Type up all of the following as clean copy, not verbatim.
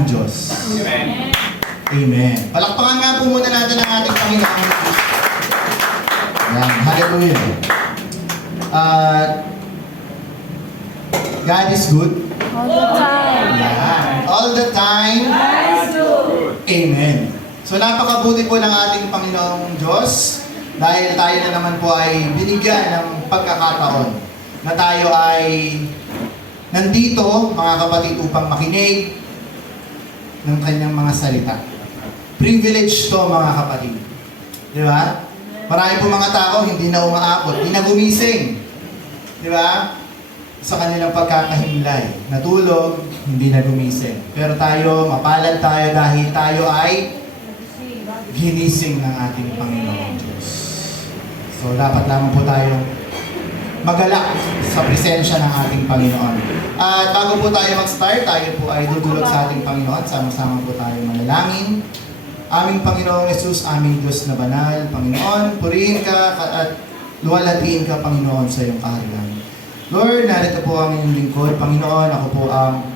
ng Diyos. Amen. Amen. Palakpakan nga po muna natin ang ating Panginoon. Yan. Hallelujah. God is good. All the time. Yan. All the time. Amen. So napakabuti po ng ating Panginoong Diyos dahil tayo na naman po ay binigyan ng pagkakataon na tayo ay nandito, mga kapatid, upang makinig ng kanyang mga salita. Privilege to, mga kapatid. Di ba? Marami po mga tao hindi na umaakot, hindi na gumising. Di ba? Sa kanilang pagkakahimlay. Natulog, hindi na gumising. Pero tayo, mapalad tayo dahil tayo ay ginising ng ating Panginoon Diyos. So, dapat lamang po tayong magalak sa presensya ng ating Panginoon. At bago po tayo mag-start, tayo po ay dudulog sa ating Panginoon. Sama-sama po tayo manalangin. Aming Panginoong Jesus, aming Diyos na banal, Panginoon, purihin ka at luwalhatiin ka, Panginoon, sa iyong kaharian. Lord, narito po ang inyong lingkod. Panginoon, ako po ang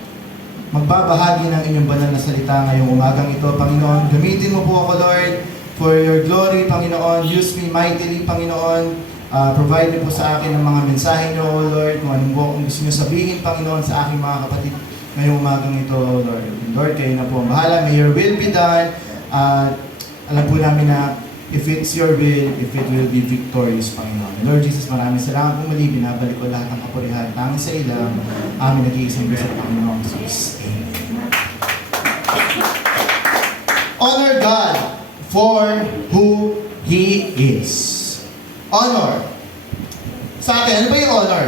magbabahagi ng inyong banal na salita ngayong umagang ito. Panginoon, gamitin mo po ako, Lord, for your glory, Panginoon. Use me mightily, Panginoon. Provide niyo po sa akin ng mga mensahe niyo, O Lord, kung anong po gusto niyo sabihin, Panginoon, sa aking mga kapatid ngayong umagang ito, Lord. Lord, kayo na po ang bahala. May your will be done. Alam po namin na if it's your will, if it will be victorious, Panginoon. Lord Jesus, maraming salamat po muli. Binabalik ko lahat ng kapurihan. Tanging sa ilang, aming nag-iisang Diyos at Panginoon Jesus. Amen. Honor God for who He is. Honor. Sa atin, ano ba yung honor?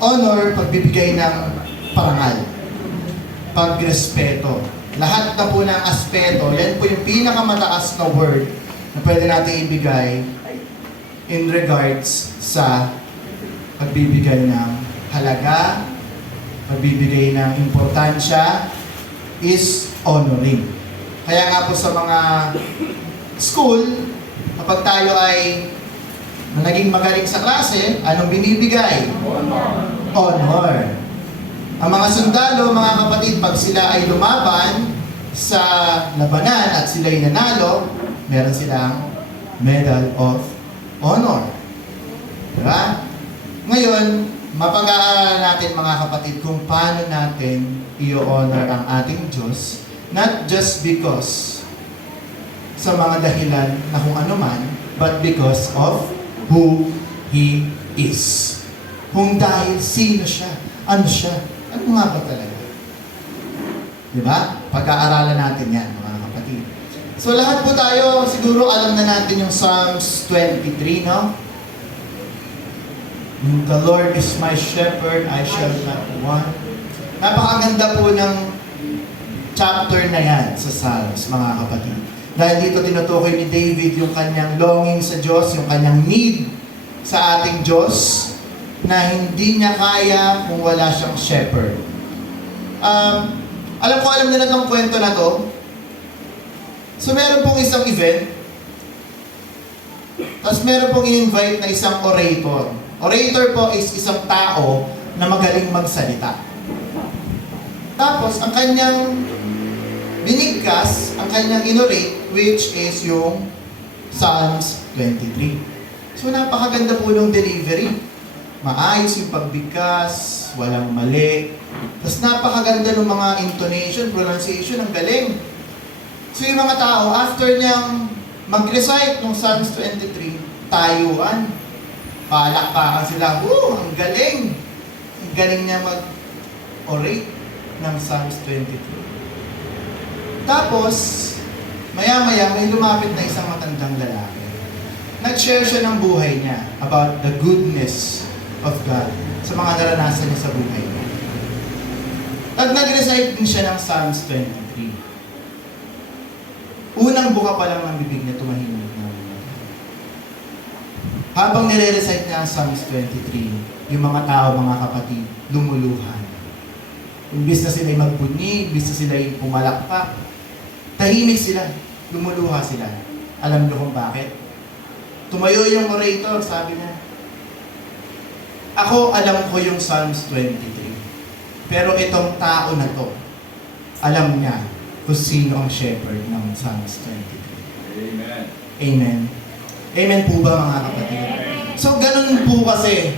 Honor, pagbibigay ng parangal. Pagrespeto. Lahat na po ng aspeto, yan po yung pinakamataas na word na pwede natin ibigay in regards sa pagbibigay ng halaga, pagbibigay ng importansya, is honoring. Kaya nga po sa mga school, kapag tayo ay naging magaling sa klase, anong binibigay? Honor. Ang mga sundalo, mga kapatid, pag sila ay lumaban sa labanan at sila ay nanalo, meron silang Medal of Honor. Diba? Ngayon, mapag-aaralan natin, mga kapatid, kung paano natin i-honor ang ating Diyos, not just because sa mga dahilan na kung ano man, but because of who He is. Kung dahil sino siya, ano siya, ano nga ba talaga? Diba? Pag-aaralan natin yan, mga kapatid. So lahat po tayo, siguro alam na natin yung Psalms 23, no? The Lord is my shepherd, I shall not want. Napakaganda po ng chapter na yan sa Psalms, mga kapatid. Dahil dito tinutukoy ni David yung kanyang longing sa Diyos, yung kanyang need sa ating Diyos, na hindi niya kaya kung wala siyang shepherd. Alam nila itong kwento na to. So meron pong isang event, tapos meron pong i-invite na isang orator. Orator po is isang tao na magaling magsalita. Tapos ang kanyang binigkas, ang kanyang inorate, which is yung Psalms 23. So napakaganda po ng delivery. Maayos yung pagbigkas, walang mali. Tapos napakaganda ng mga intonation, pronunciation, ang galing. So yung mga tao, after niyang mag-recite ng Psalms 23, tayuan. Palakpakan sila, ang galing! Ang galing niya mag-orate ng Psalms 23. Tapos, maya-maya may lumapit na isang matandang lalaki. Nag-share siya ng buhay niya about the goodness of God sa mga naranasan niya sa buhay niya. At nag-recite din siya ng Psalms 23. Unang buka pa lang ng bibig niya, tumahimik na. Habang nire-recite niya ang Psalms 23, yung mga tao, mga kapatid, lumuluhan. Imbis na sila'y magpunig, imbis na sila'y pumalakpak, tahimik sila, lumuluha sila. Alam niyo kung bakit? Tumayo yung orator, sabi niya, ako alam ko yung Psalms 23. Pero itong tao na to, alam niya kung sino ang shepherd ng Psalms 23. Amen. Amen. Amen po ba mga kapatid? So ganun po kasi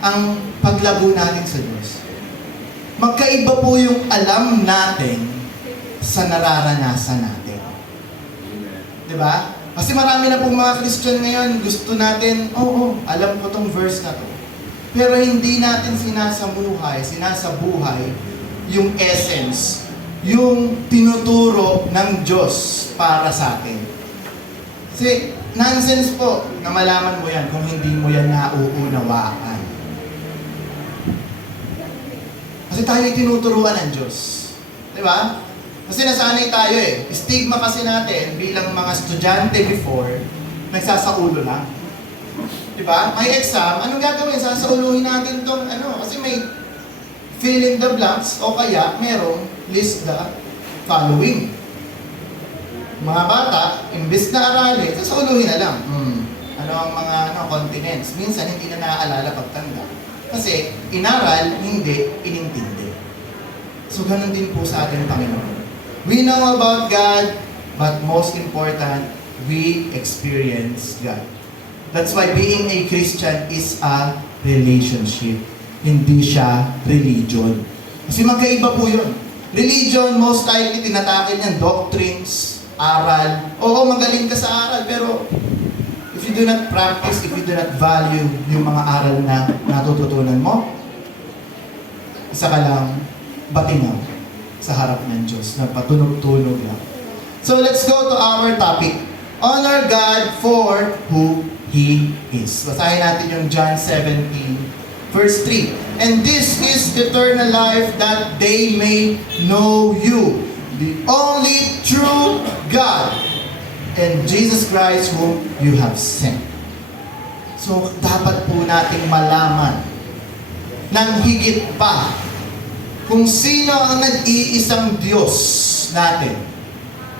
ang paglago natin sa Diyos. Magkaiba po yung alam natin sa nararanasan natin. Diba? Kasi marami na pong mga Christian ngayon, gusto natin, oo, alam ko tong verse na to. Pero hindi natin sinasabuhay yung essence, yung tinuturo ng Diyos para sa atin. Kasi nonsense po na malaman mo yan kung hindi mo yan nauunawaan. Kasi tayo tinuturuan ng Diyos. Diba? Kasi nasanay tayo eh. Stigma kasi natin bilang mga estudyante before, nagsasaulo lang. Diba? May exam, anong gagawin? Sasauluhin natin itong kasi may fill in the blanks o kaya merong list the following. Mga bata, imbis na aralin, sasauluhin na lang. Ano ang mga continents? Minsan hindi na naaalala pagtanda. Kasi inaral, hindi inintindi. So ganun din po sa ating Panginoon. We know about God, but most important, we experience God. That's why being a Christian is a relationship. Hindi siya religion. Kasi magkaiba po yun. Religion, most likely, tinatake niyan doctrines, aral. Oo, magaling ka sa aral, pero if you do not practice, if you do not value yung mga aral na natututunan mo, isa ka lang batingaw sa harap ng Diyos, nagpatunog-tunog lang. So let's go to our topic. Honor God for who He is. Basahin natin yung John 17, verse 3. And this is eternal life, that they may know you, the only true God, and Jesus Christ whom you have sent. So, dapat po nating malaman ng higit pa kung sino ang nag-iisang Diyos natin,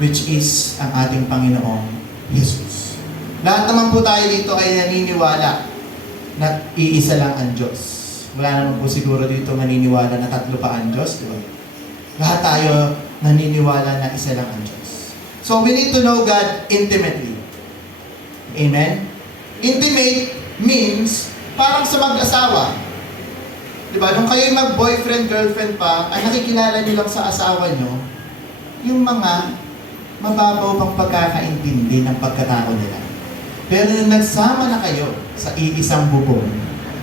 which is ang ating Panginoong Jesus. Lahat naman po tayo dito ay naniniwala na iisa lang ang Diyos. Wala naman po siguro dito naniniwala na tatlo pa ang Diyos, di ba? Lahat tayo naniniwala na isa lang ang Diyos. So we need to know God intimately. Amen? Intimate means parang sa mag-asawa. Di ba? Nung kayo'y mag-boyfriend, girlfriend pa, ay nakikilala nyo lang sa asawa nyo yung mga mababaw pang pagkakaintindi ng pagkatao nila. Pero nung nagsama na kayo sa iisang bubong,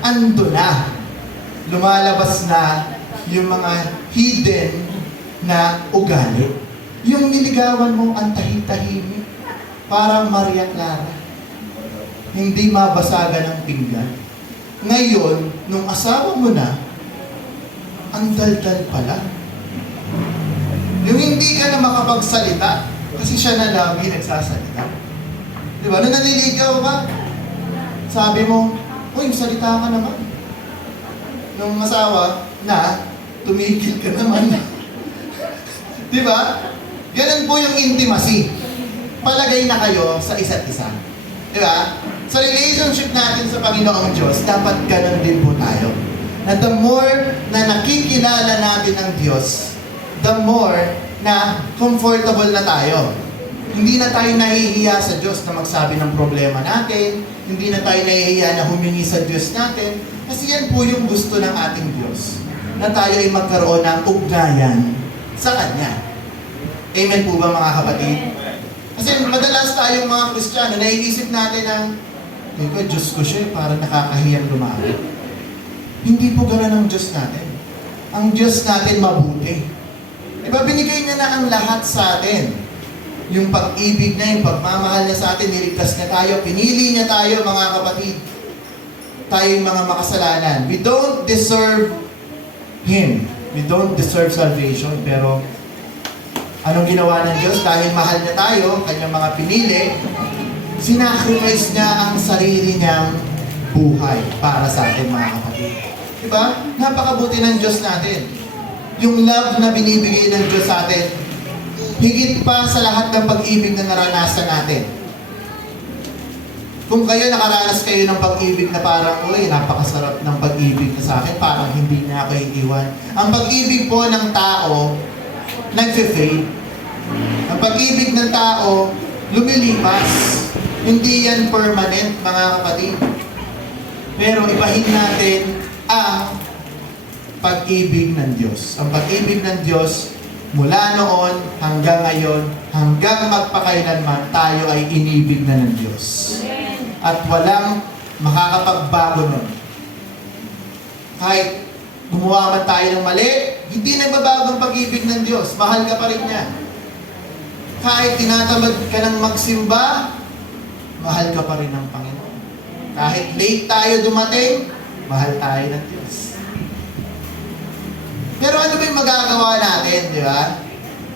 ando na, lumalabas na yung mga hidden na ugali. Yung niligawan mo ang tahi-tahimik, parang Maria Clara. Hindi mabasagan ng pinggan. Ngayon, nung asawa mo na, ang daldal pala. Yung hindi ka na makapagsalita, kasi siya na lagi nagsasalita. Di ba? Nung naniligaw ka, sabi mo, uy, salita ka naman. Nung asawa na, tumigil ka naman. Di ba? Ganun po yung intimacy. Palagay na kayo sa isa't isa. Di ba? Sa relationship natin sa Panginoong Diyos, dapat ganun din po tayo. Na the more na nakikilala natin ang Diyos, the more na comfortable na tayo. Hindi na tayo nahihiya sa Diyos na magsabi ng problema natin. Hindi na tayo nahihiya na humingi sa Diyos natin. Kasi yan po yung gusto ng ating Diyos. Na tayo ay magkaroon ng ugnayan sa Kanya. Amen po ba mga kapatid? Kasi madalas tayong mga Kristiyano, naiisip natin na, Diyos ko siya, parang nakakahiyang lumari. Hindi po gano'n ang Diyos natin. Ang Diyos natin mabuti. Diba, binigay niya na ang lahat sa atin. Yung pag-ibig na, yung pagmamahal niya sa atin, niligtas na tayo, pinili niya tayo mga kapatid. Tayo yung mga makasalanan. We don't deserve Him. We don't deserve salvation. Pero anong ginawa ng Diyos? Dahil mahal niya tayo, kanyang mga pinili, sinacrifice niya ang sarili niyang buhay para sa atin mga kapatid. Diba? Napakabuti ng Diyos natin. Yung love na binibigay ng Diyos sa atin, higit pa sa lahat ng pag-ibig na naranasan natin. Kung kayo nakaranas kayo ng pag-ibig na parang, uy, napakasarap ng pag-ibig na sa akin, parang hindi na ako iiwan. Ang pag-ibig po ng tao, nagfe-fade. Ang pag-ibig ng tao, lumilipas. Hindi yan permanent, mga kapatid. Pero ibahin natin ang pag-ibig ng Diyos. Ang pag-ibig ng Diyos, mula noon hanggang ngayon, hanggang magpakailanman, tayo ay inibig na ng Diyos. At walang makakapagbago nun. Kahit gumawa man tayo ng mali, hindi nagbabago ang pag-ibig ng Diyos. Mahal ka pa rin niya. Kahit tinatamad ka ng magsimba, mahal ka pa rin ng Panginoon. Kahit late tayo dumating, mahal tayo ng Diyos. Pero ano ba yung magagawa natin, di ba?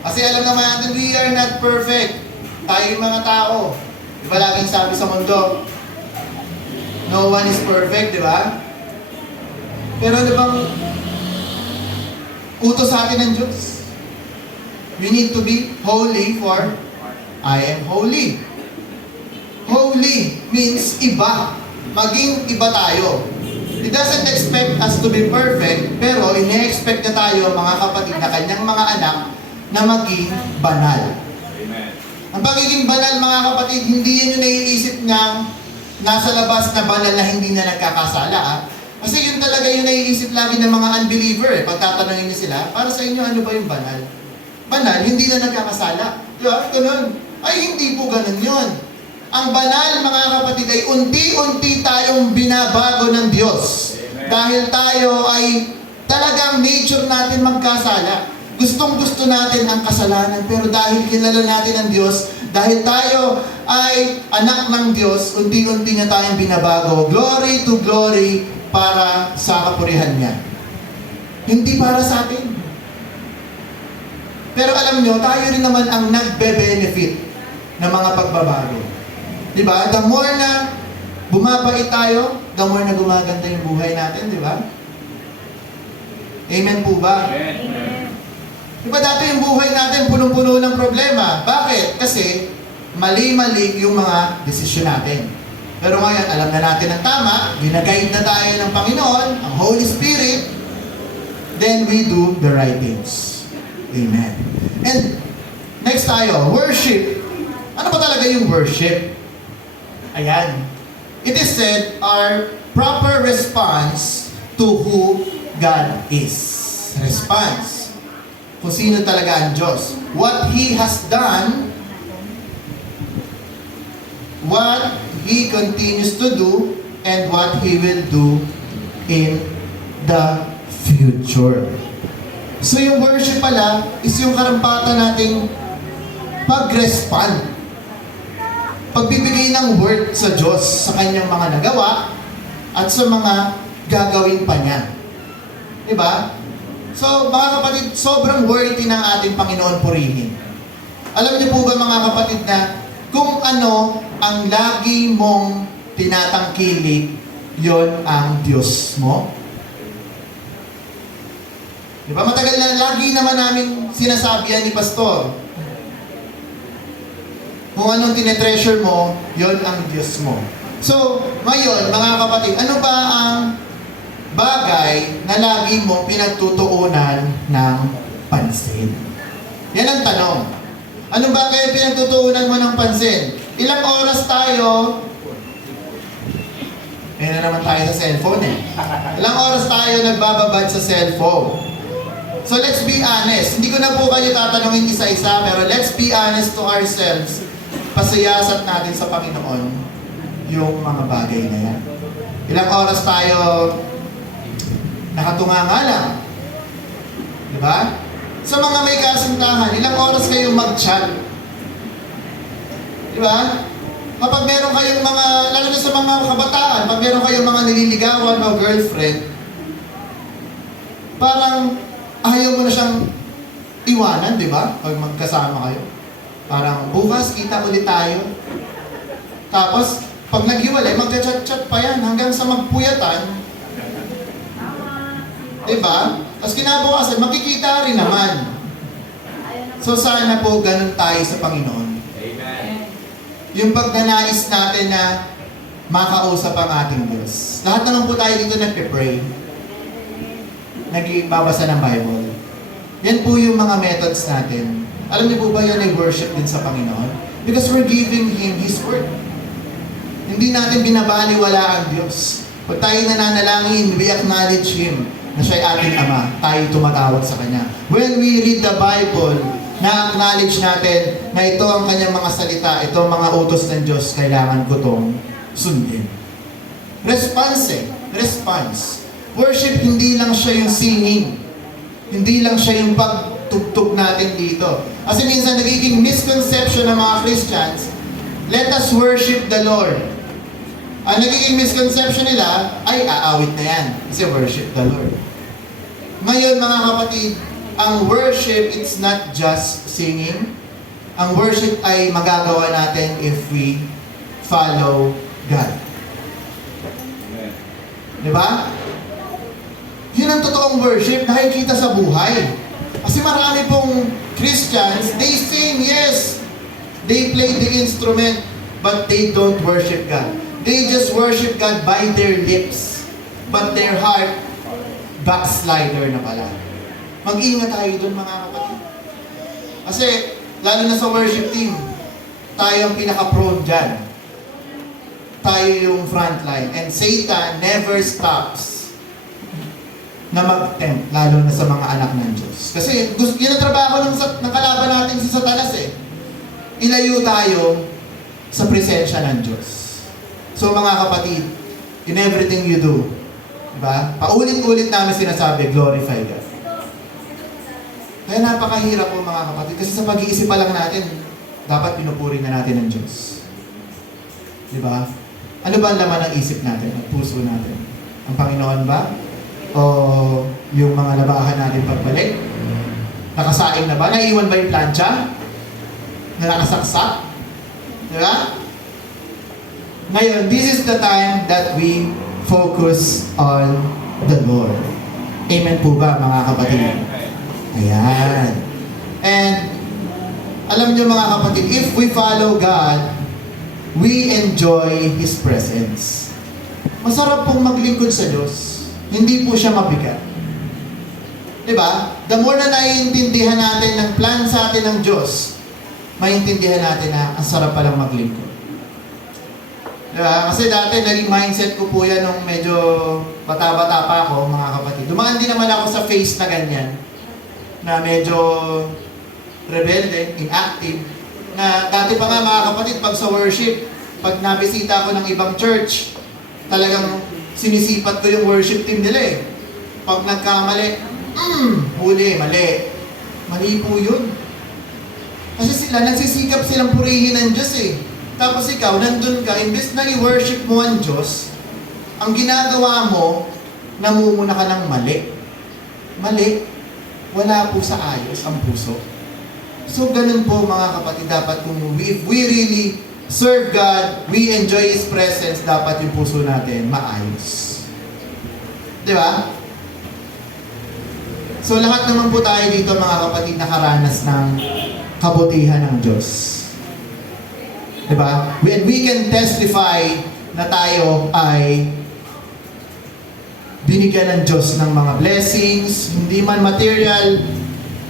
Kasi alam naman natin, we are not perfect. Tayo yung mga tao. Di ba laging sabi sa mundo, no one is perfect, di ba? Pero ano bang utos sa atin ng Diyos? We need to be holy for I am holy. Holy means iba. Maging iba tayo. He doesn't expect us to be perfect, pero ine-expect na tayo, mga kapatid, na kanyang mga anak, na maging banal. Amen. Ang pagiging banal, mga kapatid, hindi yan yung naiisip niyang nasa labas na banal na hindi na nagkakasala. Kasi yun talaga yung naiisip lagi ng mga unbeliever. Pagtatanungin niyo sila, para sa inyo, ano ba yung banal? Banal, hindi na nagkakasala. Di ba? Ganun. Ay, hindi po ganun yun. Ang banal, mga kapatid, ay unti-unti tayong binabago ng Diyos. Amen. Dahil tayo ay talagang nature natin magkasala. Gustong-gusto natin ang kasalanan, pero dahil kilala natin ang Diyos, dahil tayo ay anak ng Diyos, unti-unti na tayong binabago. Glory to glory para sa kapurihan niya. Hindi para sa atin. Pero alam nyo, tayo rin naman ang nagbe-benefit ng mga pagbabago. Diba? The more na bumabait tayo, the more na gumaganda yung buhay natin, diba? Amen po ba? Amen. Diba dati yung buhay natin punong-puno ng problema? Bakit? Kasi mali-mali yung mga desisyon natin. Pero ngayon, alam na natin ang tama, ginaguide na tayo ng Panginoon, ang Holy Spirit, then we do the right things. Amen. And next tayo, worship. Ano ba talaga yung worship? Ayan. It is said, our proper response to who God is. Response. Kung sino talaga ang Diyos. What He has done, what He continues to do, and what He will do in the future. So yung worship pala is yung karampatan nating pag-respond. Pagbibigay ng word sa Diyos sa kanyang mga nagawa at sa mga gagawin pa niya. Diba? So, mga kapatid, sobrang worthy ng ating Panginoon purihin. Alam niyo po ba, mga kapatid, na kung ano ang lagi mong tinatangkilik, yon ang Diyos mo? Diba? Matagal na lagi naman namin sinasabi yan ni Pastor. Kung anong tinetreasure mo, yon ang Diyos mo. So, ngayon, mga kapatid, ano ba ang bagay na lagi mo pinagtutuunan ng pansin? Yan ang tanong. Anong bagay ang pinagtutuunan mo ng pansin? Ilang oras tayo, na naman tayo sa cellphone eh. Ilang oras tayo nagbababad sa cellphone? So let's be honest. Hindi ko na po kayo tatanungin isa-isa, pero let's be honest to ourselves. Pasayasat natin sa Panginoon yung mga bagay na yan. Ilang oras tayo nakatunganga lang. Diba? Sa mga may kasintahan, ilang oras kayo mag-chat? Diba? Kapag meron kayong mga, lalo na sa mga kabataan, pag meron kayong mga nililigawan o girlfriend, parang ayaw mo na siyang iwanan, diba? Pag magkasama kayo. Parang, bukas, kita ulit tayo. Tapos, pag naghiwalay, magka-chat-chat pa yan hanggang sa magpuyatan. Diba? Tapos kinabukasan, makikita rin naman. So, sana po ganun tayo sa Panginoon. Amen. Yung pagnanais natin na makausap ang ating Diyos. Lahat naman po tayo dito nagpe-pray. Nagbabasa ng Bible. Yan po yung mga methods natin. Alam niyo po ba yan ay worship din sa Panginoon? Because we're giving Him His word. Hindi natin binabaliwala ang Diyos. Pag tayo nananalangin, we acknowledge Him na siya'y ating Ama. Tayo tumatawag sa Kanya. When we read the Bible, na-acknowledge natin na ito ang Kanyang mga salita, ito ang mga utos ng Diyos, kailangan ko itong sundin. Response. Worship, hindi lang siya yung singing. Hindi lang siya yung pagtugtog natin dito. Kasi minsan nagiging misconception ng mga Christians, let us worship the Lord. Ang nagiging misconception nila, ay aawit na yan. Kasi worship the Lord. Ngayon mga kapatid, ang worship, it's not just singing. Ang worship ay magagawa natin if we follow God. Diba? Yun ang totoong worship, nakikita sa buhay. Kasi marami pong Christians, they sing, yes. They play the instrument, but they don't worship God. They just worship God by their lips. But their heart, backslider na pala. Mag-ingat tayo doon mga kapatid. Kasi, lalo na sa worship team, tayo ang pinaka-prone dyan. Tayo yung frontline. And Satan never stops na mag-tempt, lalo na sa mga anak ng Diyos. Kasi yun ang trabaho ng kalaban natin si Satanas eh. Ilayo tayo sa presensya ng Diyos. So mga kapatid, in everything you do, diba? Paulit-ulit namin sinasabi, glorify God. Kaya napakahirap po mga kapatid, kasi sa pag-iisip pa lang natin, dapat pinupuri na natin ang Diyos. Diba? Ano ba ang laman ng isip natin, ang puso natin? Ang Panginoon ba? O yung mga labahan natin pagbalik? Nakasaing na ba? Naiwan ba yung plancha? Na nakasaksak? Diba? Ngayon, this is the time that we focus on the Lord. Amen po ba mga kapatid? Ayan. And alam niyo mga kapatid, if we follow God, we enjoy His presence. Masarap pong maglingkod sa Diyos. Hindi po siya mabigat. Diba? The more na naiintindihan natin ng plan sa atin ng Diyos, maintindihan natin na ang sarap palang maglingkod. Diba? Kasi dati naging mindset ko po yan nung medyo bata-bata pa ako, mga kapatid. Dumaan din naman ako sa phase na ganyan, na medyo rebelde, inactive, na dati pa nga mga kapatid, pag sa worship, pag nabisita ako ng ibang church, talagang sinisipat ko yung worship team nila eh. Pag nagkamali, huli, mali. Mali po yun. Kasi sila, nagsisikap silang purihin ng Diyos eh. Tapos ikaw, nandun ka, imbes na i-worship mo ang Diyos, ang ginagawa mo, namumuna ka ng mali. Mali. Wala po sa ayos ang puso. So, ganun po mga kapatid, dapat kung if we really serve God, we enjoy His presence, dapat yung puso natin maayos. Di ba? So, lahat naman po tayo dito mga kapatid nakaranas ng kabutihan ng Diyos. Di ba? When we can testify na tayo ay binigyan ng Diyos ng mga blessings, hindi man material,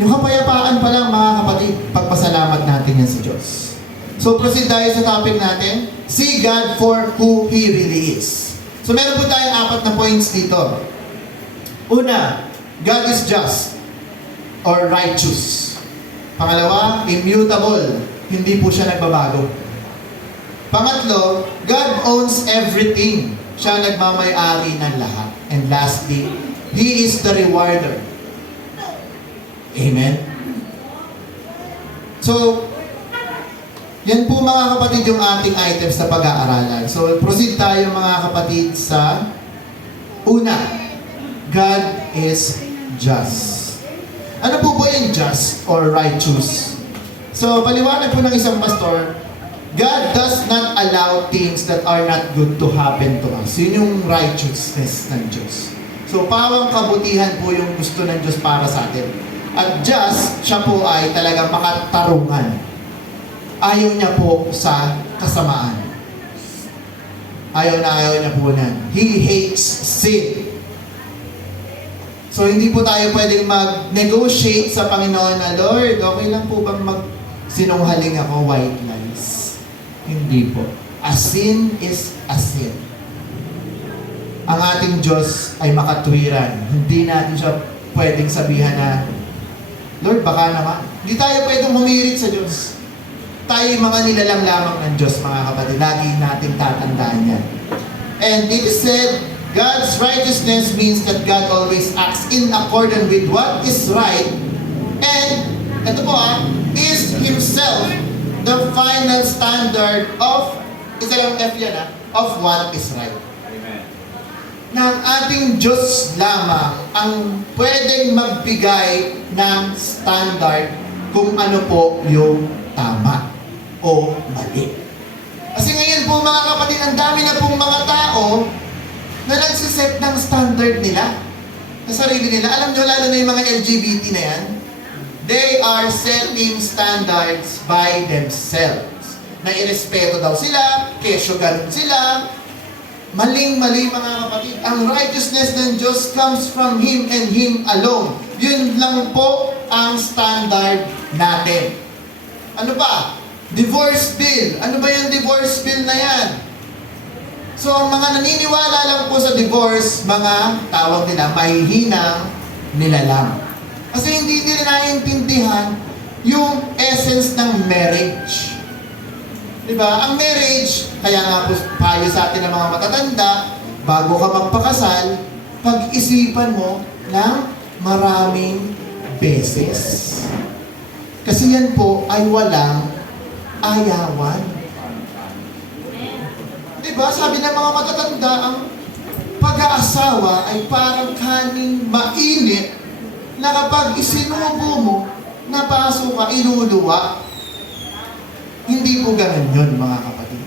yung kapayapaan pa lang mga kapatid, pagpasalamat natin yan sa Diyos. So proceed tayo sa topic natin, see God for who He really is. So meron po tayong 4 na points dito. Una, God is just or righteous. Pangalawa, immutable. Hindi po siya nagbabago. Pangatlo, God owns everything. Siya nagmamay-ari ng lahat. And lastly, He is the rewarder. Amen? So, yan po mga kapatid yung ating items na pag-aaralan. So, proceed tayo mga kapatid sa una, God is just. Ano po ba yung just or righteous? So, paliwanag po ng isang pastor, God does not allow things that are not good to happen to us. Yun yung righteousness ng Diyos. So, pawang kabutihan po yung gusto ng Diyos para sa atin. At just, siya po ay talagang makatarungan. Ayaw niya po sa kasamaan. Ayaw niya po nan. He hates sin. So hindi po tayo pwedeng mag-negotiate sa Panginoon na, Lord, okay lang po bang mag-sinunghaling ako, white lies? Hindi po. A sin is a sin. Ang ating Diyos ay makatwiran. Hindi natin siya pwedeng sabihan na, Lord, baka naman. Hindi tayo pwedeng humirit sa Diyos. Tayo mga nilalang lamang ng Diyos, mga kapatid. Lagi natin tatandaan yan. And it is said, God's righteousness means that God always acts in accordance with what is right. And, ito po is Himself the final standard of, isa lang F yan of what is right. Amen. Na ang ating Diyos lamang ang pwedeng magbigay ng standard kung ano po yung tama o mali. Kasi ngayon po mga kapatid, ang dami na pong mga tao na nagsiset ng standard nila sa sarili nila. Alam nyo, lalo na yung mga LGBT na yan, they are setting standards by themselves. Na irespeto daw sila, kesyo ganun sila. Maling-mali mga kapatid. Ang righteousness ng Diyos comes from Him and Him alone. Yun lang po ang standard natin. Ano ba? Divorce bill. Ano ba yung divorce bill na yan? So, ang mga naniniwala lang po sa divorce, mga tawag nila, mahihinang nilalang. Kasi hindi nila naiintindihan yung essence ng marriage. Diba? Ang marriage, kaya nga po payo sa atin ng mga matatanda, bago ka magpakasal, pag-isipan mo ng maraming beses. Kasi yan po ay walang ayawan. Diba? Sabi ng mga matatanda, ang pag-aasawa ay parang kaning mainit na kapag isinubo mo, napasok ka, iluluwa. Hindi po ganun yun, mga kapatid.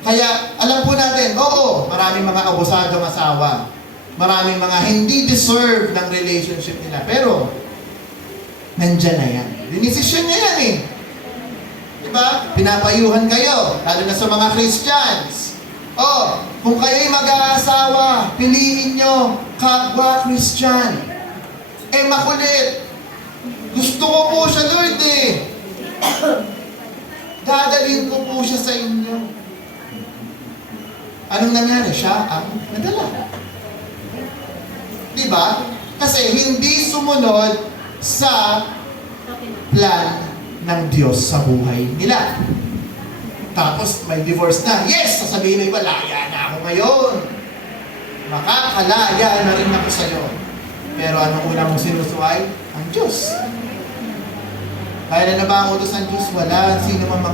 Kaya, alam po natin, oo, maraming mga abusadong asawa. Maraming mga hindi deserve ng relationship nila. Pero, nandyan na yan. Dinesisyon niya yan eh. Diba? Pinapayuhan kayo, lalo na sa mga Christians. Oh, kung kayo'y mag-aasawa, piliin nyo, kapwa Christian. Eh, makulit. Gusto ko po siya, Lord eh. Dadalhin ko po siya sa inyo. Anong nangyari? Siya ang nadala. Diba? Kasi hindi sumunod sa plan ng Diyos sa buhay nila. Tapos may divorce na. Yes! Sasabihin mo iba, laya na ako ngayon. Makakalaya na rin ako sa iyo. Pero anong una mong sinusuway? Ang Diyos. Kaya na ba ang utos ng Diyos? Wala. Sino man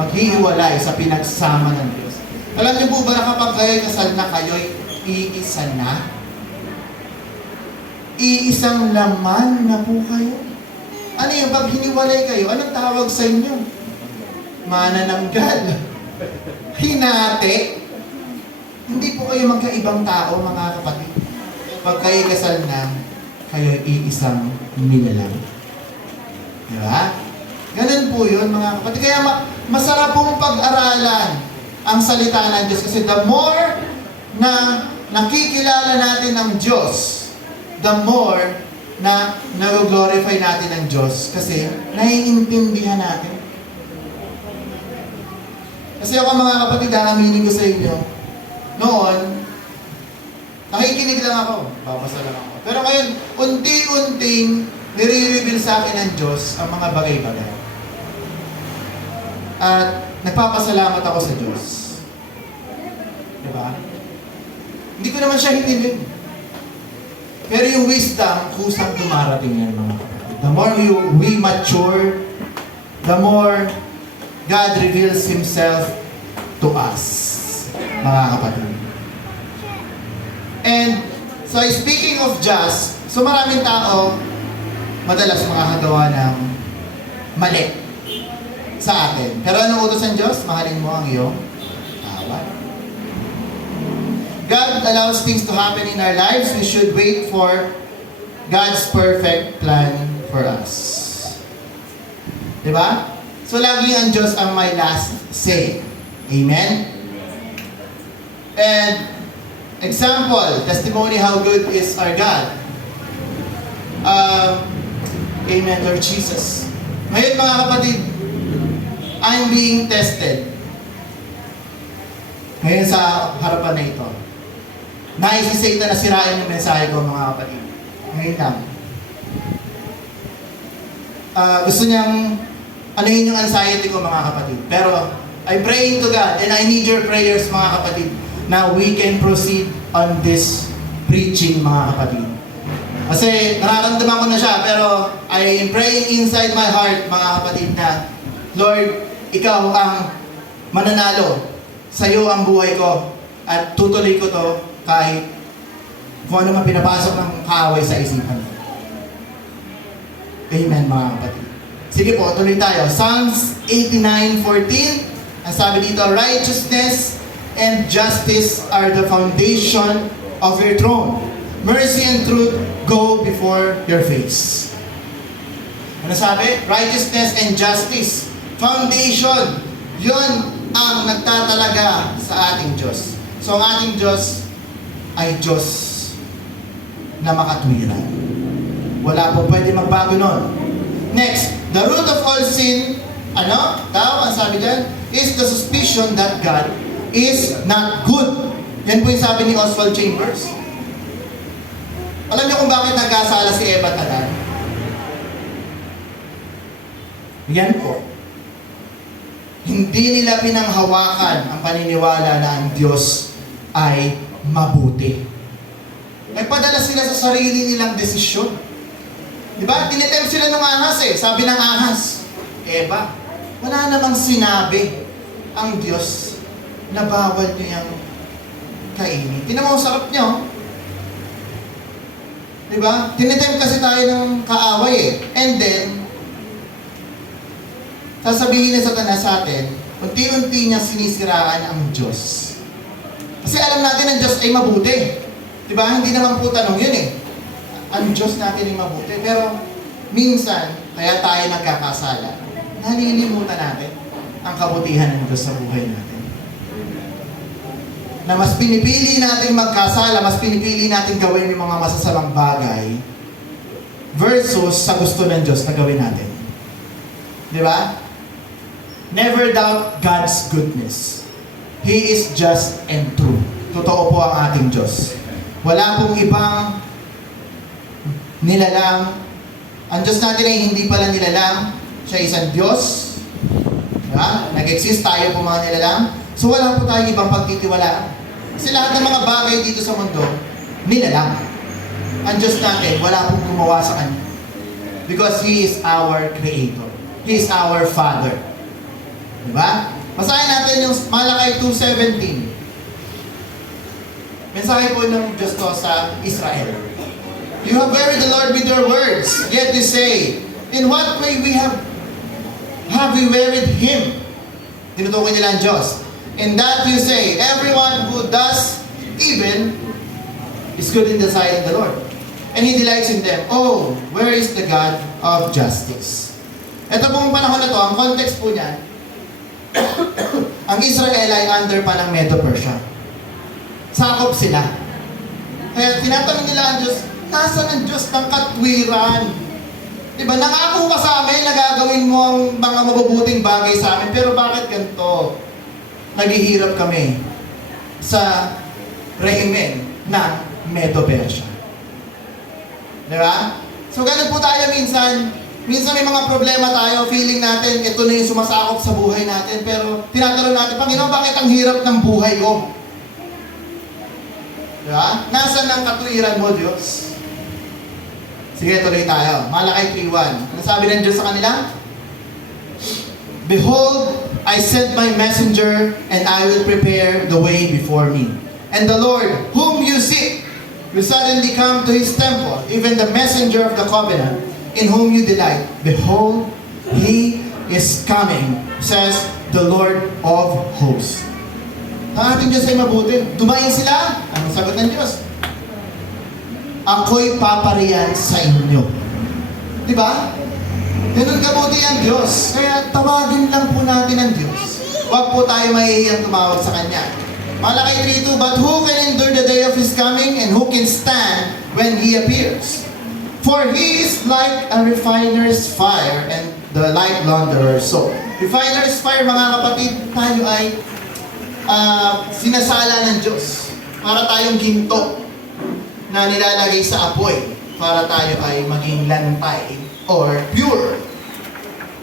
maghihiwalay sa pinagsama ng Diyos. Alam niyo po ba na kapag kayo'y kasal na kayo'y iisa na? Iisang laman na po kayo. Ano yung pag hiniwalay kayo? Anong tawag sa inyo? Manananggal. Hinati. Hindi po kayo magkaibang tao, mga kapatid. Pag kayo kasal na, kayo iisang nilalang. Diba? Ganun po yun, mga kapatid. Kaya masarap pong pag-aralan ang salita ng Diyos. Kasi the more na nakikilala natin ang Diyos, the more na nag-glorify natin ang Diyos. Kasi naiintindihan natin. Kasi ako mga kapatid, aminin ko sa inyo, noon, nakikinig lang ako, babasa lang ako. Pero ngayon, unti-unting nire-reveal sa akin ng Diyos ang mga bagay-bagay. At nagpapasalamat ako sa Diyos. Diba? Hindi ko naman siya hiniling. Pero yung wisdom, kusang dumarating yan mga kapatid. The more we mature, the more God reveals Himself to us, mga kapatid. And, so speaking of just, so maraming tao, madalas makakagawa ng mali sa atin. Pero anong utos ng Diyos? Mahalin mo ang iyong kawan. God allows things to happen in our lives. We should wait for God's perfect plan for us. Diba? So, lagi ang Diyos ang may last say. Amen? And, example, testimony how good is our God. Amen, Lord Jesus. Ngayon mga kapatid, I'm being tested. Ngayon sa harapan na ito. Nais si Satan na sirain yung mensahe ko mga kapatid. Ngayon lang. Gusto niyang anuhin yung anxiety ko mga kapatid. Pero I'm praying to God and I need your prayers mga kapatid na we can proceed on this preaching mga kapatid. Kasi nararamdaman ko na siya pero I am praying inside my heart mga kapatid na Lord, ikaw ang mananalo. Sa iyo ang buhay ko at tutuloy ko to kahit kung ano man pinapasok ng kaaway sa isipan ko. Amen mga kapatid. Sige po, tuloy tayo. Psalms 89:14. Ang sabi dito, righteousness and justice are the foundation of your throne. Mercy and truth go before your face. Ano sabi? Righteousness and justice. Foundation. Yun ang nagtatalaga sa ating Diyos. So ang ating Diyos ay Diyos na makatwiran. Wala po pwede magbago nun. Next, the root of all sin, ano? Ang sabi dyan, is the suspicion that God is not good. Yan po yung sabi ni Oswald Chambers. Alam niyo kung bakit nagkasala si Eva at Adan? Yan po. Hindi nila pinanghawakan ang paniniwala na ang Diyos ay mabuti. Nagpadala sila sa sarili nilang desisyon. Diba? Tinitempt sila ng ahas eh. Sabi ng ahas, Eva, wala namang sinabi ang Diyos na bawal niyo yung kainin. Tingnan mo ang sarap niyo. Diba? Tinitempt kasi tayo ng kaaway eh. And then, sasabihin ni Satanas sa atin, unti-unti niya sinisiraan ang Diyos. Kasi alam natin ang Diyos ay mabuti. Diba? Hindi naman po tanong yun eh. Ang Diyos natin ay mabuti. Pero minsan, kaya tayo nagkakasala. Nalilimutan natin ang kabutihan ng Diyos sa buhay natin. Na mas pinipili natin magkasala, mas pinipili natin gawin yung mga masasamang bagay versus sa gusto ng Diyos na gawin natin. Diba? Never doubt God's goodness. He is just and true. Totoo po ang ating Diyos. Wala pong ibang nilalang. Ang Diyos natin ay hindi pala nilalang. Siya isang Diyos. Diba? Nag-exist tayo po mga nilalang. So wala po tayong ibang pagtitiwalaan. Kasi lahat ng mga bagay dito sa mundo, nilalang. Ang Diyos natin, wala pong gumawa sa Kanya. Because He is our Creator. He is our Father. Diba? Basahin natin yung Malakay 2:17. Mensahe po ng Diyos to sa Israel. You have buried the Lord with your words, yet you say, in what way have we buried Him? Tinutukoy nila ang Diyos. In that you say, everyone who does evil is good in the sight of the Lord. And He delights in them. Oh, where is the God of justice? Ito pong panahon na to, ang context po niyan, ang Israel ay under pa ng Medo-Persia. Sakop sila. Kaya tinatanong nila ang Diyos, nasaan ang Diyos ng katwiran? Diba, nangako ka sa amin na gagawin mo ang mga mabubuting bagay sa amin, pero bakit ganito? Naghihirap kami sa rehimen ng Medo-Persia. Diba? So ganun po tayo minsan. Minsan may mga problema tayo, feeling natin, ito na yung sumasakop sa buhay natin, pero tinatanong natin, Panginoon, bakit ang hirap ng buhay ko? Diba? Nasaan ang katwiran mo, Diyos? Sige, tuloy tayo. Malakay 3:1. Ano sabi ng Diyos sa kanila? Behold, I sent my messenger, and I will prepare the way before me. And the Lord, whom you seek, will suddenly come to His temple, even the messenger of the covenant, in whom you delight. Behold, He is coming, says the Lord of hosts. Ang ating Diyos ay mabuti. Dumain sila. Anong sagot ng Diyos? Ako'y papariyan sa inyo. Diba? Ganun kabuti ang Diyos. Kaya tawagin lang po natin ang Diyos. Huwag po tayo mahihiyang tumawag sa Kanya. Malakay 3:2, but who can endure the day of His coming, and who can stand when He appears? For he is like a refiner's fire and the light launderer's soap. Refiner's fire, mga kapatid, tayo ay sinasala ng Diyos. Para tayong ginto na nilalagay sa apoy. Para tayo ay maging lantay or pure.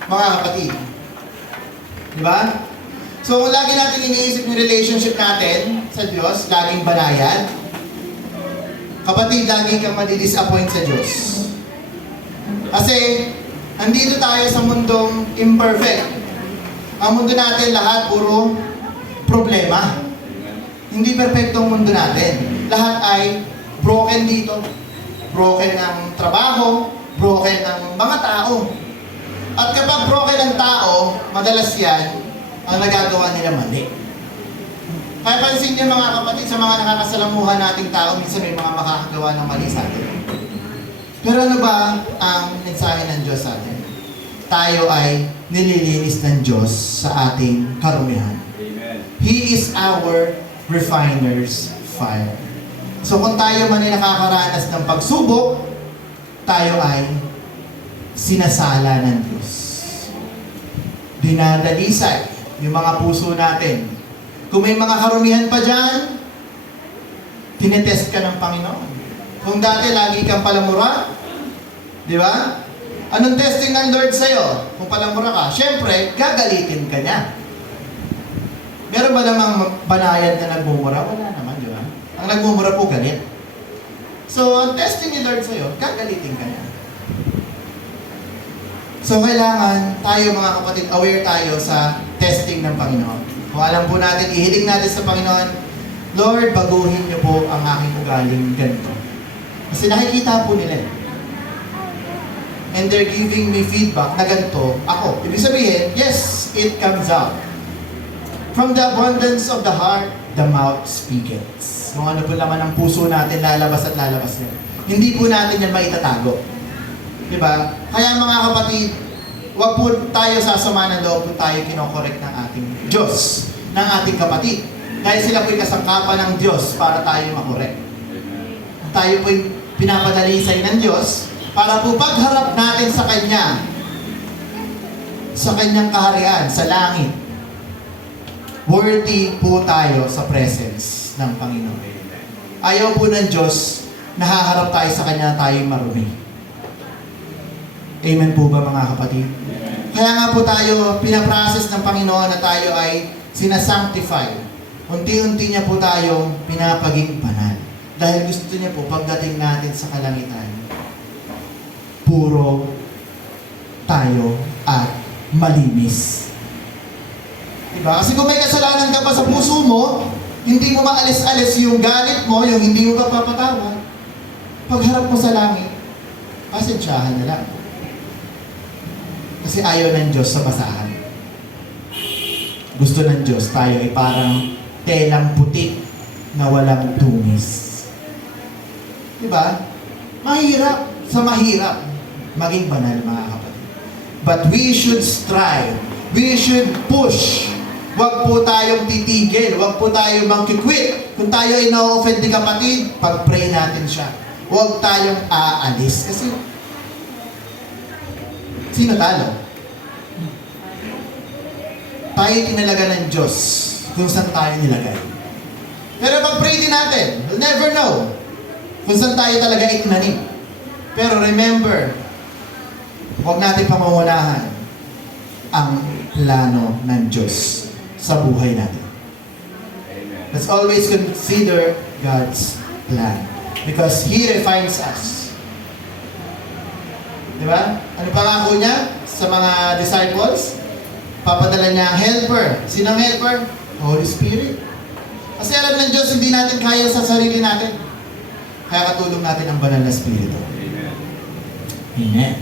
Mga kapatid. Di ba? So, kung lagi natin iniisip yung relationship natin sa Diyos, laging banayad, kapatid, lagi kang madi-disappoint sa Diyos. Kasi, andito tayo sa mundong imperfect. Ang mundo natin lahat puro problema. Hindi perfectong mundo natin. Lahat ay broken dito. Broken ng trabaho, broken ng mga tao. At kapag broken ang tao, madalas yan ang nagagawa nila mali. Kaya pansin niyo mga kapatid, sa mga nakakasalamuhan nating tao, minsan may mga makakagawa ng mali sa atin. Pero ano ba ang mensahe ng Diyos sa atin? Tayo ay nililinis ng Diyos sa ating karumihan. Amen. He is our refiner's fire. So kung tayo man ay nakakaranas ng pagsubok, tayo ay sinasala ng Diyos. Dinadalisay yung mga puso natin. Kung may mga karumihan pa dyan, tinetest ka ng Panginoon. Kung dati lagi kang palamura, di ba? Anong testing ng Lord sa'yo? Kung palamura ka, syempre, gagalitin ka niya. Meron ba namang banayad na nagmumura? Wala naman, di ba? Ang nagmumura po galit. So, ang testing ni Lord sa'yo, gagalitin ka niya. So, kailangan tayo mga kapatid, aware tayo sa testing ng Panginoon. Kung alam po natin, ihiling natin sa Panginoon, Lord, baguhin niyo po ang aking ugaling ganito. Kasi nakikita po nila. And they're giving me feedback na ganito ako. Ibig sabihin, yes, it comes out. From the abundance of the heart, the mouth speaketh. Kung ano po naman ang puso natin, lalabas at lalabas yan. Hindi po natin yan maitatago. Diba? Kaya mga kapatid, huwag po tayo sasama ng loob kung tayo kinokorek ng ating Diyos, ng ating kapatid. Dahil sila po'y kasangkapan ng Diyos para tayo makorek. Tayo po'y pinapadalisay ng Diyos para po pagharap natin sa Kanya, sa Kanyang kaharian, sa langit, worthy po tayo sa presence ng Panginoon. Ayaw po ng Diyos, nahaharap tayo sa Kanya, tayo marumi. Amen po ba mga kapatid? Kaya nga po tayo pinaprocess ng Panginoon na tayo ay sinasanctify. Unti-unti niya po tayong pinapaging banal. Dahil gusto niya po pagdating natin sa kalangitan, puro tayo at malinis. Diba? Kasi kung may kasalanan ka pa sa puso mo, hindi mo maalis-alis yung galit mo, yung hindi mo ka papatawad. Pagharap mo sa langit, pasensyahan na lang. Kasi ayaw ng Diyos sa basahan. Gusto ng Diyos tayo ay parang telang putik na walang tumis. Diba? Mahirap. Sa mahirap, maging banal mga kapatid. But we should strive. We should push. Huwag po tayong titigil. Huwag po tayong mangkikwit. Kung tayo ay na-offend ni kapatid, pag-pray natin siya. Huwag tayong aalis. Kasi sino talo? Tayo tinalaga ng Diyos kung saan tayo nilagay. Pero pag-pray din natin, we'll never know kung saan tayo talaga itinanim. Pero remember, huwag natin pamangunahan ang plano ng Diyos sa buhay natin. Let's always consider God's plan because He refines us. Diba? Ano pangako niya sa mga disciples? Papadala niya ang helper. Sino ang helper? Holy Spirit. Kasi alam ng Diyos, hindi natin kaya sa sarili natin. Kaya katulong natin ang banal na Espiritu. Amen. Amen.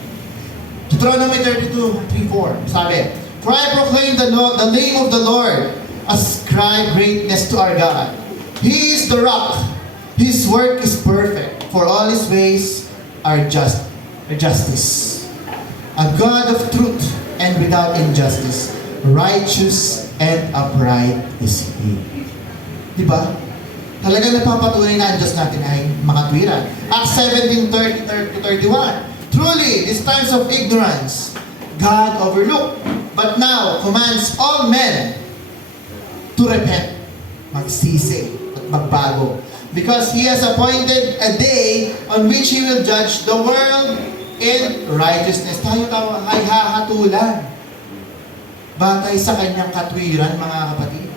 Deuteronomy 32:3-4. Sabi, For I proclaim the name of the Lord. Ascribe greatness to our God. He is the rock. His work is perfect. For all His ways are justice. A God of truth and without injustice. Righteous and upright is He. Diba? Talagang napapatunay na ang Diyos natin ay makatwiran. Acts 17:30-31. Truly, these times of ignorance, God overlooked, but now commands all men to repent, magsisi at magbago. Because He has appointed a day on which He will judge the world in righteousness. Tayo ay hahatulan batay sa kanyang katwiran, mga kapatid.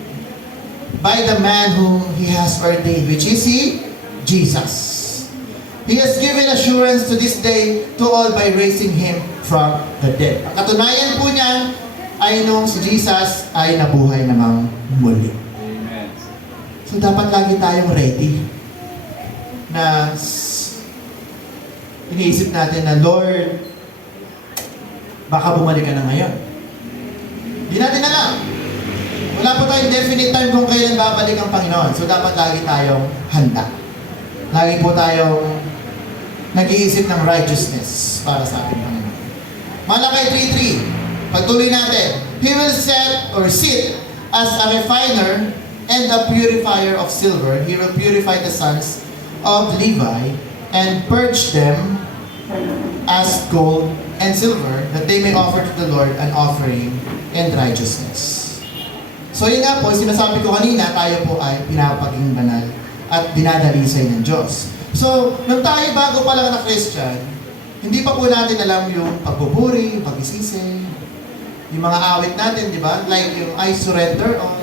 By the man whom He has ordained, which is Jesus. He has given assurance to this day to all by raising Him from the dead. Ang katunayan po niyan ay nung si Jesus ay nabuhay namang muli. Amen. So dapat lagi tayong ready na iniisip natin na, Lord, baka bumalik ka na ngayon. Di natin alam. Wala po tayong definite time kung kailan babalik ang Panginoon. So dapat lagi tayong handa. Lagi po tayong nag-iisip ng righteousness para sa ating Panginoon. Malakay 3:3. Pagtuloy natin. He will set or sit as a refiner and a purifier of silver. He will purify the sons of Levi and purge them as gold and silver, that they may offer to the Lord an offering and righteousness. So yun nga po, sinasabi ko kanina, tayo po ay pinapaging banal at dinadalisay ng Diyos. So, nung tayo bago pa lang na Christian, hindi pa po natin alam yung pagbuburi, yung pagisisi, yung mga awit natin, di ba? Like yung I surrender all.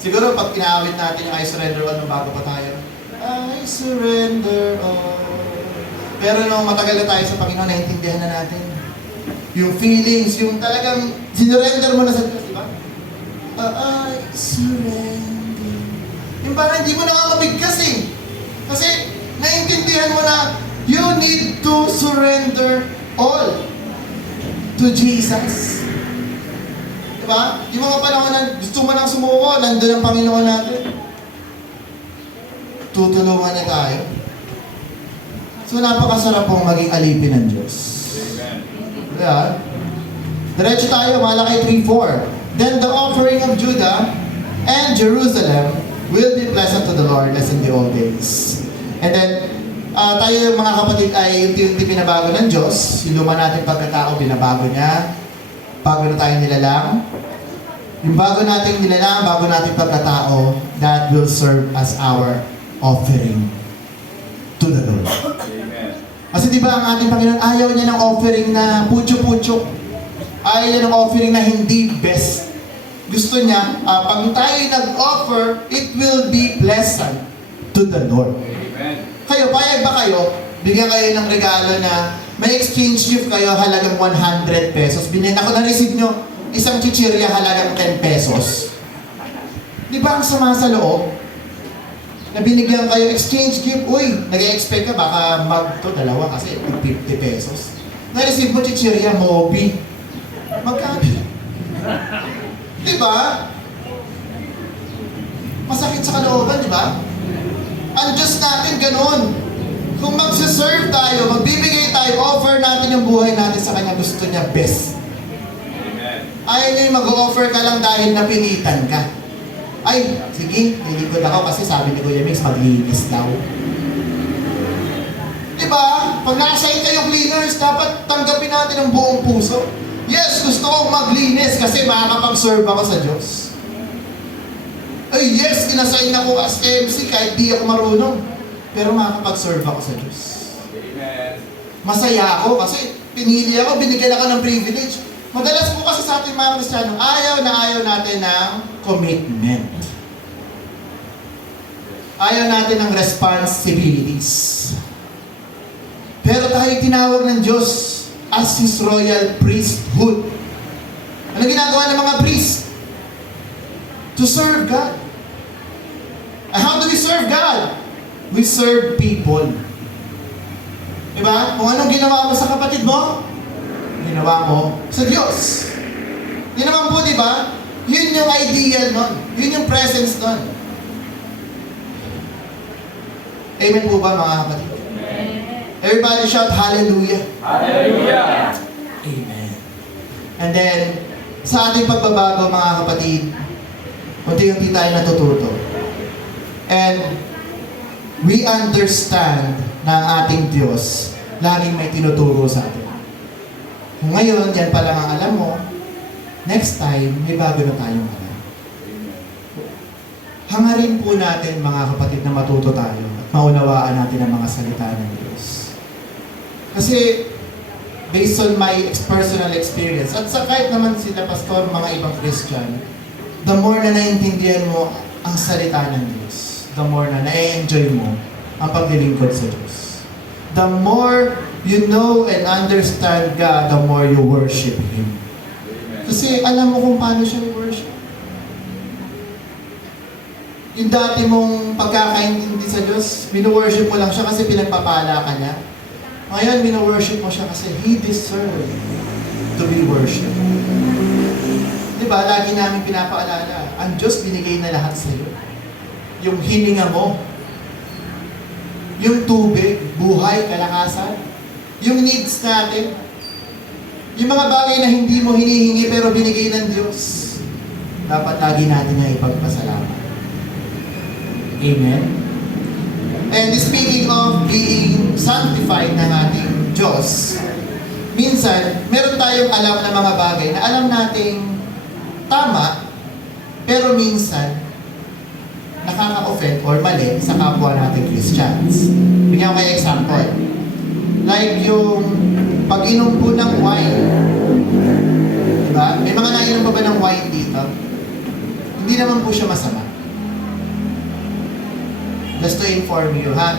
Siguro pag inaawit natin yung I surrender all nung bago pa tayo, I surrender all. Pero nung matagal na tayo sa Panginoon, naiintindihan na natin. Yung feelings, yung talagang sinurrender mo na sa Diyos, di ba? I surrender. Yung parang hindi mo nakakabigkas eh. Kasi naiintindihan mo na you need to surrender all to Jesus. Di ba? Yung mga panahon na gusto mo nang sumuko, nandun ang Panginoon natin. Tutulungan na tayo. So napakasarap pong maging alipin ng Diyos. Amen. Diba? Diretso tayo, Malakay 3:4. Then the offering of Judah and Jerusalem will be pleasant to the Lord as in the old days. And then, tayo mga kapatid ay unti-unti binabago ng Diyos. Yung luma natin pagkatao, binabago niya. Bago na tayong nilalang. Yung bago nating nilalang, bago nating pagkatao, that will serve as our offering to the Lord. Amen. Kasi di ba ang ating Panginoon, ayaw niya ng offering na putyo-putyo. Ayaw niya ng offering na hindi best. Gusto niya, pag tayo nag-offer, it will be pleasant to the Lord. Amen. Kayo, payag ba kayo? Bigyan kayo ng regalo na may exchange gift kayo halagang 100 pesos. Ako na-receive nyo isang chichirya halagang 10 pesos. Di ba ang sama sa loob? Na binigyan kayo exchange gift, uy, nag-expect ka baka dalawa kasi 50 pesos. Na-receive mo chichirya, Moby. Magkano? Di ba? Masakit sa kalooban, di ba? Ang Diyos natin ganun. Kung magsaserve tayo, magbibigay tayo, offer natin yung buhay natin sa Kanya, gusto niya best. Amen. Ayaw niya yung mag-offer ka lang dahil napilitan ka. Ay, sige, nilikod ako kasi sabi ni Kuya Mix, maglinis daw. Diba? Pag na-assign kayong cleaners, dapat tanggapin natin ang buong puso. Yes, gusto kong maglinis kasi makakapag-serve ako sa Diyos. Ay, yes, inassign ako as MC kahit di ako marunong. Pero makakapag-serve ako sa Diyos. Amen. Masaya ako kasi pinili ako, binigyan ako ng privilege. Madalas po kasi sa ating mga Kristiyano, ayaw natin ng commitment. Ayaw natin ng responsibilities. Pero tayo tinawag ng Diyos as His royal priesthood. Ano ginagawa ng mga priest? To serve God. And how do we serve God? We serve people. Diba? Kung anong ginawa mo sa kapatid mo, ginawa mo sa Diyos. Yun naman po, diba? Yun yung ideal nun. Yun yung presence nun. Amen po ba, mga kapatid? Everybody shout hallelujah. Hallelujah. Amen. And then, sa ating pagbabago, mga kapatid, unti-unti tayo natututo. And we understand na ang ating Diyos laging may tinuturo sa atin. Kung ngayon, yan pa lang ang alam mo, next time, may bago na tayong alam. Hangarin po natin, mga kapatid, na matuto tayo at maunawaan natin ang mga salita ng Diyos. Kasi, based on my personal experience, at sa kahit naman sila pastor, mga ibang Christian, the more na naiintindihan mo ang salita ng Diyos, the more na na-enjoy mo ang paglilingkod sa Diyos. The more you know and understand God, the more you worship Him. Kasi alam mo kung paano siya i-worship. Yung dati mong pagkakaintindi sa Diyos, minu-worship mo lang siya kasi pinagpapala ka niya. Ngayon, minu-worship mo siya kasi He deserves to be worshipped. Diba, lagi namin pinapaalala, ang Diyos binigay na lahat sa iyo. Yung hininga mo, yung tubig, buhay, kalakasan, yung needs natin, yung mga bagay na hindi mo hinihingi pero binigay ng Diyos, dapat lagi natin na ipagpasalamat. Amen? And speaking of being sanctified ng ating Diyos, minsan, meron tayong alam na mga bagay na alam nating tama, pero minsan, nakaka-offend or mali sa kapwa nating Christians. Bigyan ko kayo example. Like yung pag-inom po ng wine. Diba? May mga nainom pa ba ng wine dito? Hindi naman po siya masama. Just to inform you, ha?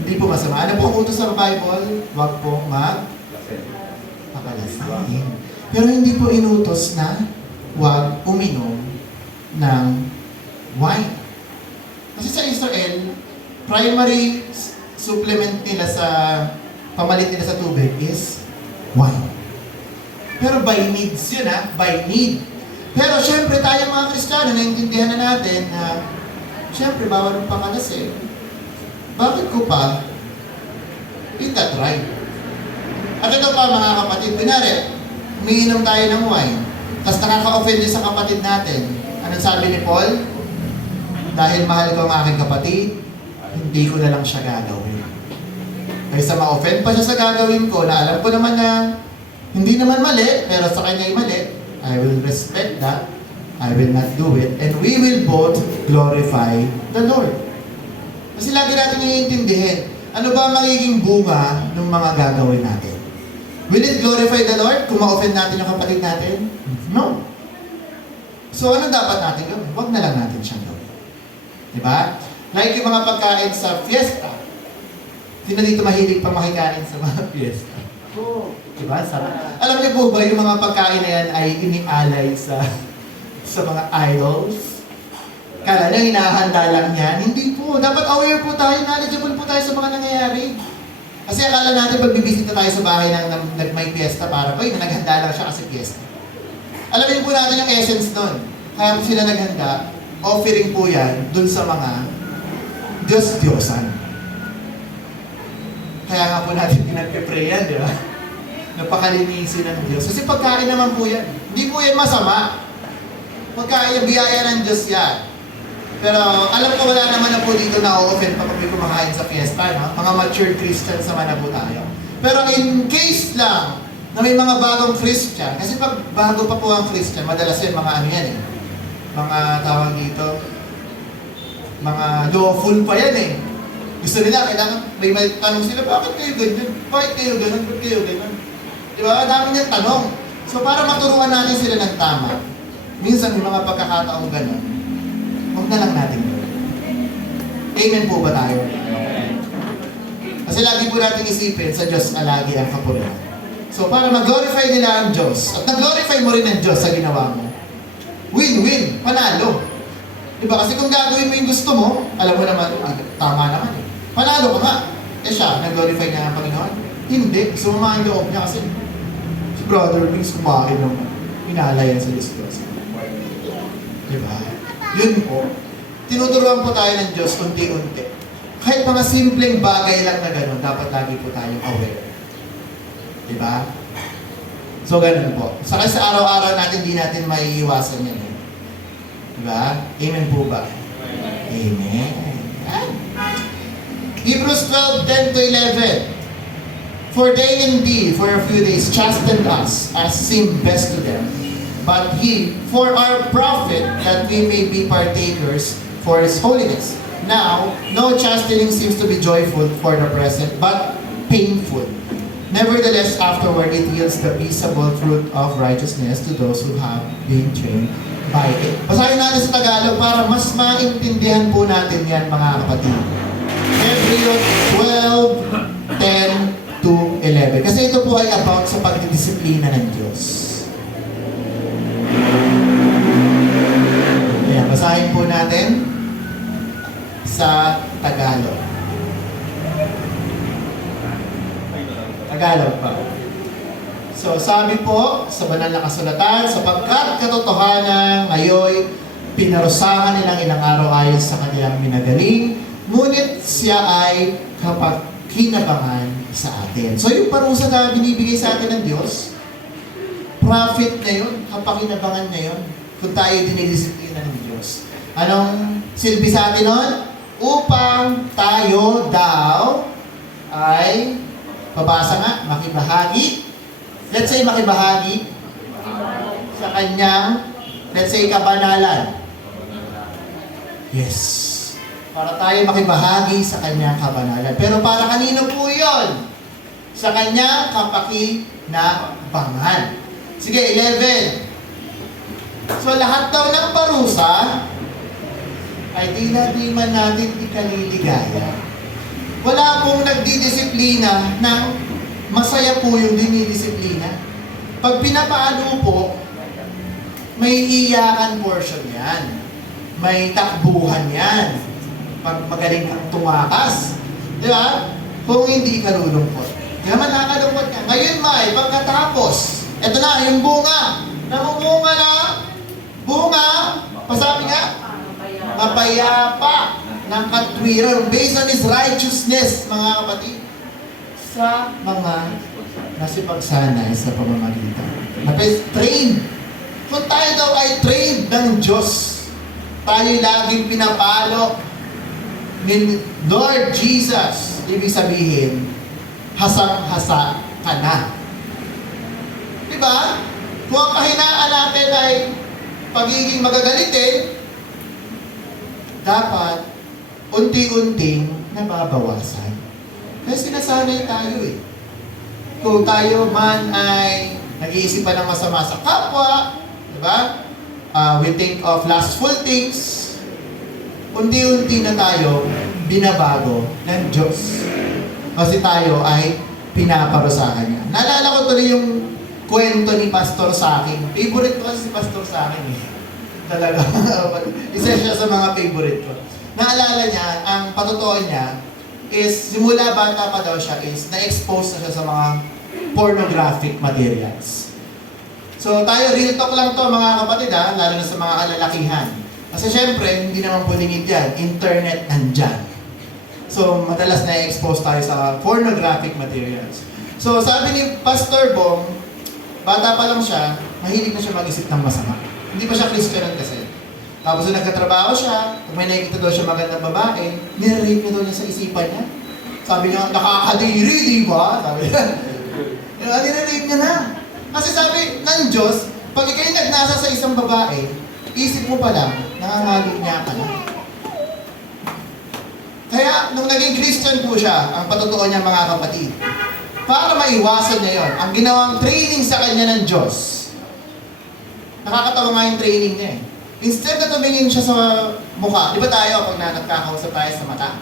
Hindi po masama. Ano po ang utos sa Bible? Huwag po magpakalasin. Pero hindi po inutos na huwag uminom ng wine. Kasi sa Israel, primary supplement nila sa pamalit nila sa tubig is wine. Pero by needs yun, ha? By need. Pero syempre tayo mga Kristiyano, naintindihan na natin na syempre bawal ng pangalasin. Bakit ko pa itatry? At ito pa mga kapatid, binari, umiinom tayo ng wine, tapos nakaka-offend din sa kapatid natin. Anong sabi ni Paul? Dahil mahal ko ang aking kapatid, hindi ko na lang siya gagawin. Kaysa ma-offend pa siya sa gagawin ko, na alam ko naman na hindi naman mali, pero sa kanya ay mali, I will respect that, I will not do it, and we will both glorify the Lord. Kasi lagi natin iintindihin, ano ba ang magiging bunga ng mga gagawin natin? Will it glorify the Lord kung ma-offend natin yung kapatid natin? No. So ano dapat natin gawin? Huwag na lang natin siyang gawin. Diba? Like yung mga pagkain sa fiesta. Sino dito mahilig pa makikain sa mga fiesta? Oo. Diba? Sarap. Alam niyo po ba yung mga pagkain na yan ay inialay sa mga idols? Kala niya hinahanda lang yan? Hindi po. Dapat aware po tayo, knowledgeable po tayo sa mga nangyayari. Kasi akala natin pag bibisita tayo sa bahay ng may fiesta para, na naghanda lang siya kasi fiesta. Alamin po natin yung essence nun. Kaya po sila naghanda, offering po yan dun sa mga Diyos-Diyosan. Kaya nga po natin pinag-pray yan, di ba? Napakalinisin ng Diyos. Kasi pagkain naman po yan. Hindi po yan masama. Pagkain yung biyaya ng Diyos yan. Pero alam ko wala naman na po dito na-offend pa kami kumakain sa fiesta, no? Mga matured Christians naman na po tayo. Pero in case lang na may mga bagong Christian, kasi pag bago pa po ang Christian, madalas yan mga ano yan eh. Mga tawag dito, mga lawful pa yan eh. Gusto nila, kailangan, may tanong sila, bakit kayo ganyan? Bakit kayo ganyan? Bakit kayo ganyan? Diba? Dami niyang tanong. So para maturuan natin sila ng tama, minsan may mga pagkakataong gano'n, huwag na lang natin gawin. Amen po ba tayo? Kasi lagi po natin isipin, sa Diyos na lagi ang kapurihan. So para mag-glorify nila ang Diyos, at nag-glorify mo rin ang Diyos sa ginawa mo, win-win, panalo. Diba? Kasi kung gagawin mo yung gusto mo, alam mo naman, tama naman eh. Panalo ka nga. Eh siya, nag-glorify niya ang Panginoon? Hindi. Sumama ang loob niya kasi si Brother Wings kumain naman. Pinalayan sa Diyos. Diba? Yun po. Tinuturuan po tayo ng Diyos unti-unti. Kahit mga simpleng bagay lang na gano'n, dapat lagi po tayong aware. Diba? So, ganun po. Saka sa araw-araw natin, di natin maiiwasan yan. Diba? Amen po ba? Amen. Hebrews 12:10 to 11. For they indeed, for a few days, chastened us, as seemed best to them. But he, for our profit, that we may be partakers for his holiness. Now, no chastening seems to be joyful for the present, but painful. Nevertheless, afterward, it yields the peaceable fruit of righteousness to those who have been trained by it. Basahin natin sa Tagalog para mas maintindihan po natin yan, mga kapatid. Hebrews 12:10 to 11. Kasi ito po ay about sa pagdidisiplina ng Diyos. Ayan, basahin po natin sa Tagalog. Tagalog pa. So, sabi po sa banal na kasulatan, sapagkat katotohanan ngayon, pinarusahan nilang ilang araw ayon sa kanilang minagaling, ngunit siya ay kapag-kinabangan sa atin. So, yung parusa na binibigay sa atin ng Diyos, profit na yun, kapag-kinabangan na yun, kung tayo dinidisiplina ng Diyos. Anong silbi sa atin nun? Upang tayo daw ay pabasa nga, makibahagi. Let's say makibahagi sa kanyang, let's say kabanalan. Yes. Para tayo makibahagi sa kanyang kabanalan. Pero para kanino po yun? Sa kanyang kapakinabangan. Sige, 11. So lahat daw ng parusa ay di man natin ikaliligaya. Wala pong nagdidisiplina ng masaya po yung dinidisiplina. Pag pinapaano po, may iyakan portion yan. May takbuhan yan. Pag magaling kang tumakas. Di ba? Kung hindi ka lulungkot. Kaya man nakakalungkot ka. Ngayon may, pagkatapos, eto na, yung bunga. Namumunga na. Bunga. Pasabi nga, mapayapa ng katwiran based on His righteousness, mga kapatid, sa mga nasipagsanay sa pamamagitan. Trained. Kung tayo daw ay trained ng Diyos, tayo'y laging pinapalo ni Lord Jesus, ibig sabihin, hasang-hasa ka na. Diba? Kung ang kahinaan natin ay pagiging magagalitin, dapat unti-unting nababawasan. Kasi sinasanay tayo eh. Kung tayo man ay nag-iisip pa ng masama sa kapwa, diba? We think of lustful things, unti-unti na tayo binabago ng Diyos. Kasi tayo ay pinaparusahan niya. Naalala ko tuloy yung kwento ni Pastor sa akin. Favorite ko kasi si Pastor sa akin eh. Talaga. Isa siya sa mga favorite ko. Naalala niya, ang patotoo niya is, simula bata pa daw siya is, na-expose na siya sa mga pornographic materials. So tayo, real talk lang to mga kapatid ha, lalo na sa mga kalalakihan. Kasi syempre, hindi naman pulingit yan. Internet nandyan. So madalas na-expose tayo sa pornographic materials. So sabi ni Pastor Bong, bata pa lang siya, mahilig na siya mag-isip ng masama. Hindi pa siya Christian kasi. Tapos nung nagkatrabaho siya, kung may nakikita daw siya magandang babae, nire-rape na daw niya sa isipan niya. Sabi niya, nakakadiri, di ba? Sabi niya, nire-rape niya na. Kasi sabi ng Diyos, pag ikaw'y nagnasa sa isang babae, isip mo pa lang, nangangalit niya ka na. Kaya, nung naging Christian po siya, ang patotoo niya mga kapatid, para maiwasan niya yon, ang ginawang training sa kanya ng Diyos, nakakatawa nga yung training niya eh. Instead na tumingin siya sa mukha, di ba tayo pag nagkakausap tayo sa mata?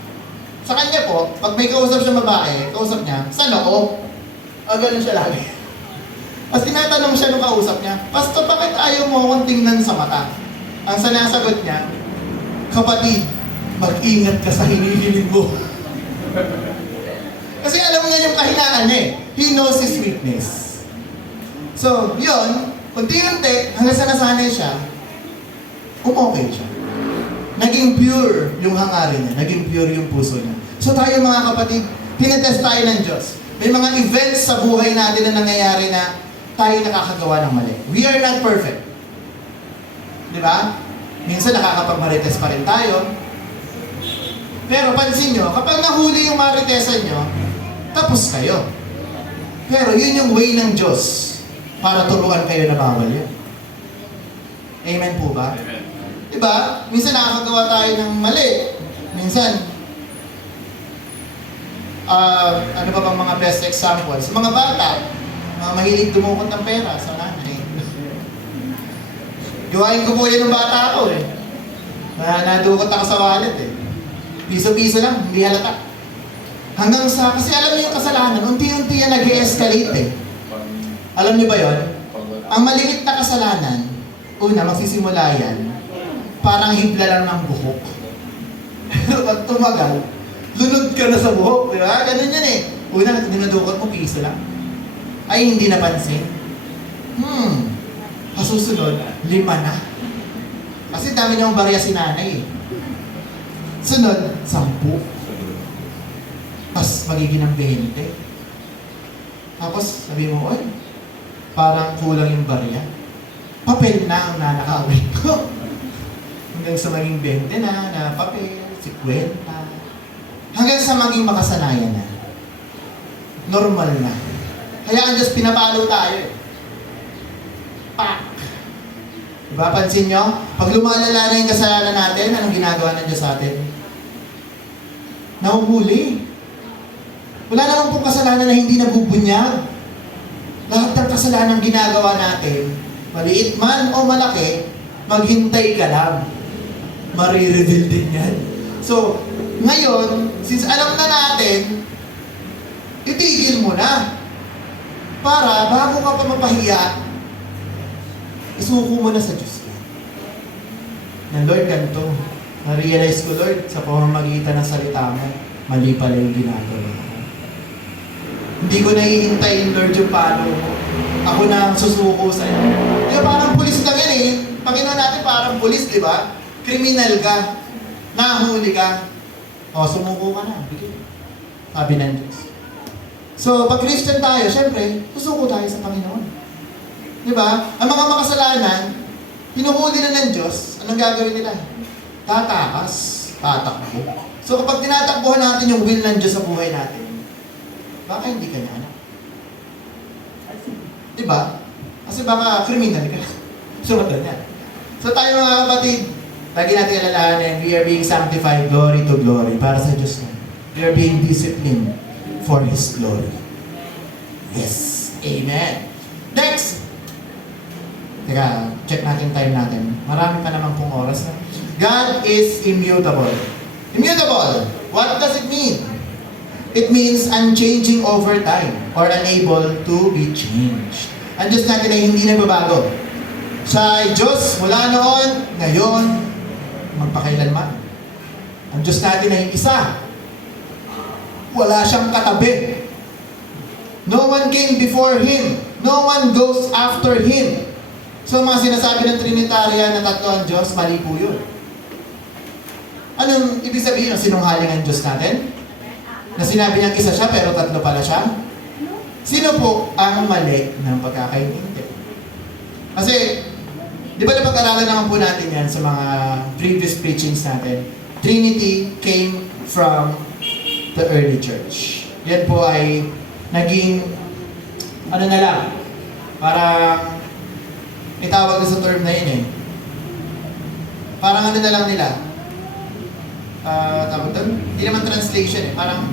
Sa kanya po, pag may kausap siya babae, kausap niya, sa noo. O ganun siya lagi. As tinatanong siya nung kausap niya, Pastor, bakit ayaw mo akong tingnan sa mata? Ang sinasagot niya, kapatid, mag-ingat ka sa hinihiling mo. Kasi alam niya yung kahinaan niya eh. He knows his weakness. So, yun, unti-unti, hanggang sa nasanay siya, okay siya. Naging pure yung hangarin niya, naging pure yung puso niya. So tayo mga kapatid, tinetest tayo ng Diyos. May mga events sa buhay natin na nangyayari na tayo nakakagawa ng mali. We are not perfect. Di ba? Minsan nakakapag-marites pa rin tayo. Pero pansin nyo, kapag nahuli yung maritesan nyo, tapos kayo. Pero yun yung way ng Diyos para turuan kayo na bawal yun. Amen po ba? Amen. Diba? Minsan nakakagawa tayo ng mali. Minsan, ano ba bang mga best examples? Sa mga bata, mga mahilig dumukot ng pera sa nanay. Gawain ko po yan ng bata ako eh. Nadukot ako sa wallet eh. Piso-piso lang, hindi halata. Hanggang sa, kasi alam niyo yung kasalanan, unti-unti yan nag-e-escalate eh. Alam niyo ba yon? Ang maliit na kasalanan, una, magsisimula yan, parang hibla lang ng buhok. Pero pag tumagal, lunod ka na sa buhok, di ba? Ganun yan eh. Una, dinadukot mo, piso lang. Ay, hindi napansin. Kasusunod, 5 na. Kasi dami niyang barya si nanay eh. Sunod, 10. Tapos magiging ng 20. Tapos sabi mo, oy, parang kulang yung barya. Papel na ang nanakawin ko. Hanggang sa maging 20 na papel, 50. Hanggang sa maging makasanayan na. Normal na. Kaya ang Diyos pinapalo tayo eh. Pak! Diba, pansin nyo? Pag lumalala na yung kasalanan natin, anong ginagawa ng Diyos sa atin? Nahuhuli. Wala naman pong kasalanan na hindi nabubunyag. Lahat ng kasalanan ginagawa natin, maliit man o malaki, maghintay ka lang. Marireveal din yan. So, ngayon, since alam na natin, itigil mo na. Para bago ka pa mapahiya, isuko mo na sa Diyos. Na Lord, ganito. Na-realize ko, Lord, sa pamamagitan ng salita mo, mali pala yung ginagawa ko. Hindi ko naihintayin, Lord, yung palo mo. Ako na ang susuko sa'yo. Di ba, parang pulis lang yan eh. Panginoon natin parang pulis, di ba? Kriminal ka. Nahuli ka. O, sumuko ka na. Bigyan. Sabi ng Diyos. So, pag Christian tayo, syempre, susuko tayo sa Panginoon. Di ba? Ang mga makasalanan, hinuhuli na ng Diyos, anong gagawin nila? Tatakas, tatakbo. So kapag tinatakbuhan natin yung will ng Diyos sa buhay natin, baka hindi ka niya anak. Di ba? Kasi baka criminal ka. Sunod niya. So tayo mga kapatid, lagi natin alalahanin, we are being sanctified glory to glory para sa Diyos na. We are being disciplined for His glory. Yes. Amen. Next. Teka, check natin time natin. Marami pa naman pong oras na. God is immutable. Immutable. What does it mean? It means unchanging over time or unable to be changed. Ang Diyos natin ay hindi nagbabago. Siya ay Diyos mula noon, ngayon, magpakailanman. Ang Diyos natin ay isa. Wala siyang katabi. No one came before Him. No one goes after Him. So mga sinasabi ng Trinitarian na tatlo ang Diyos, mali po yun. Anong ibig sabihin ng sinunghaling ang Diyos natin? Na sinabi niyang isa siya pero tatlo pala siya? Sino po ang mali ng pagkakaintindi? Kasi, di ba napag-aralan naman po natin yan sa mga previous preachings natin? Trinity came from the early church. Yan po ay naging, ano na lang, parang itawag na sa term na yun eh. Parang ano na lang nila. Tawag doon? Hindi naman translation eh. Parang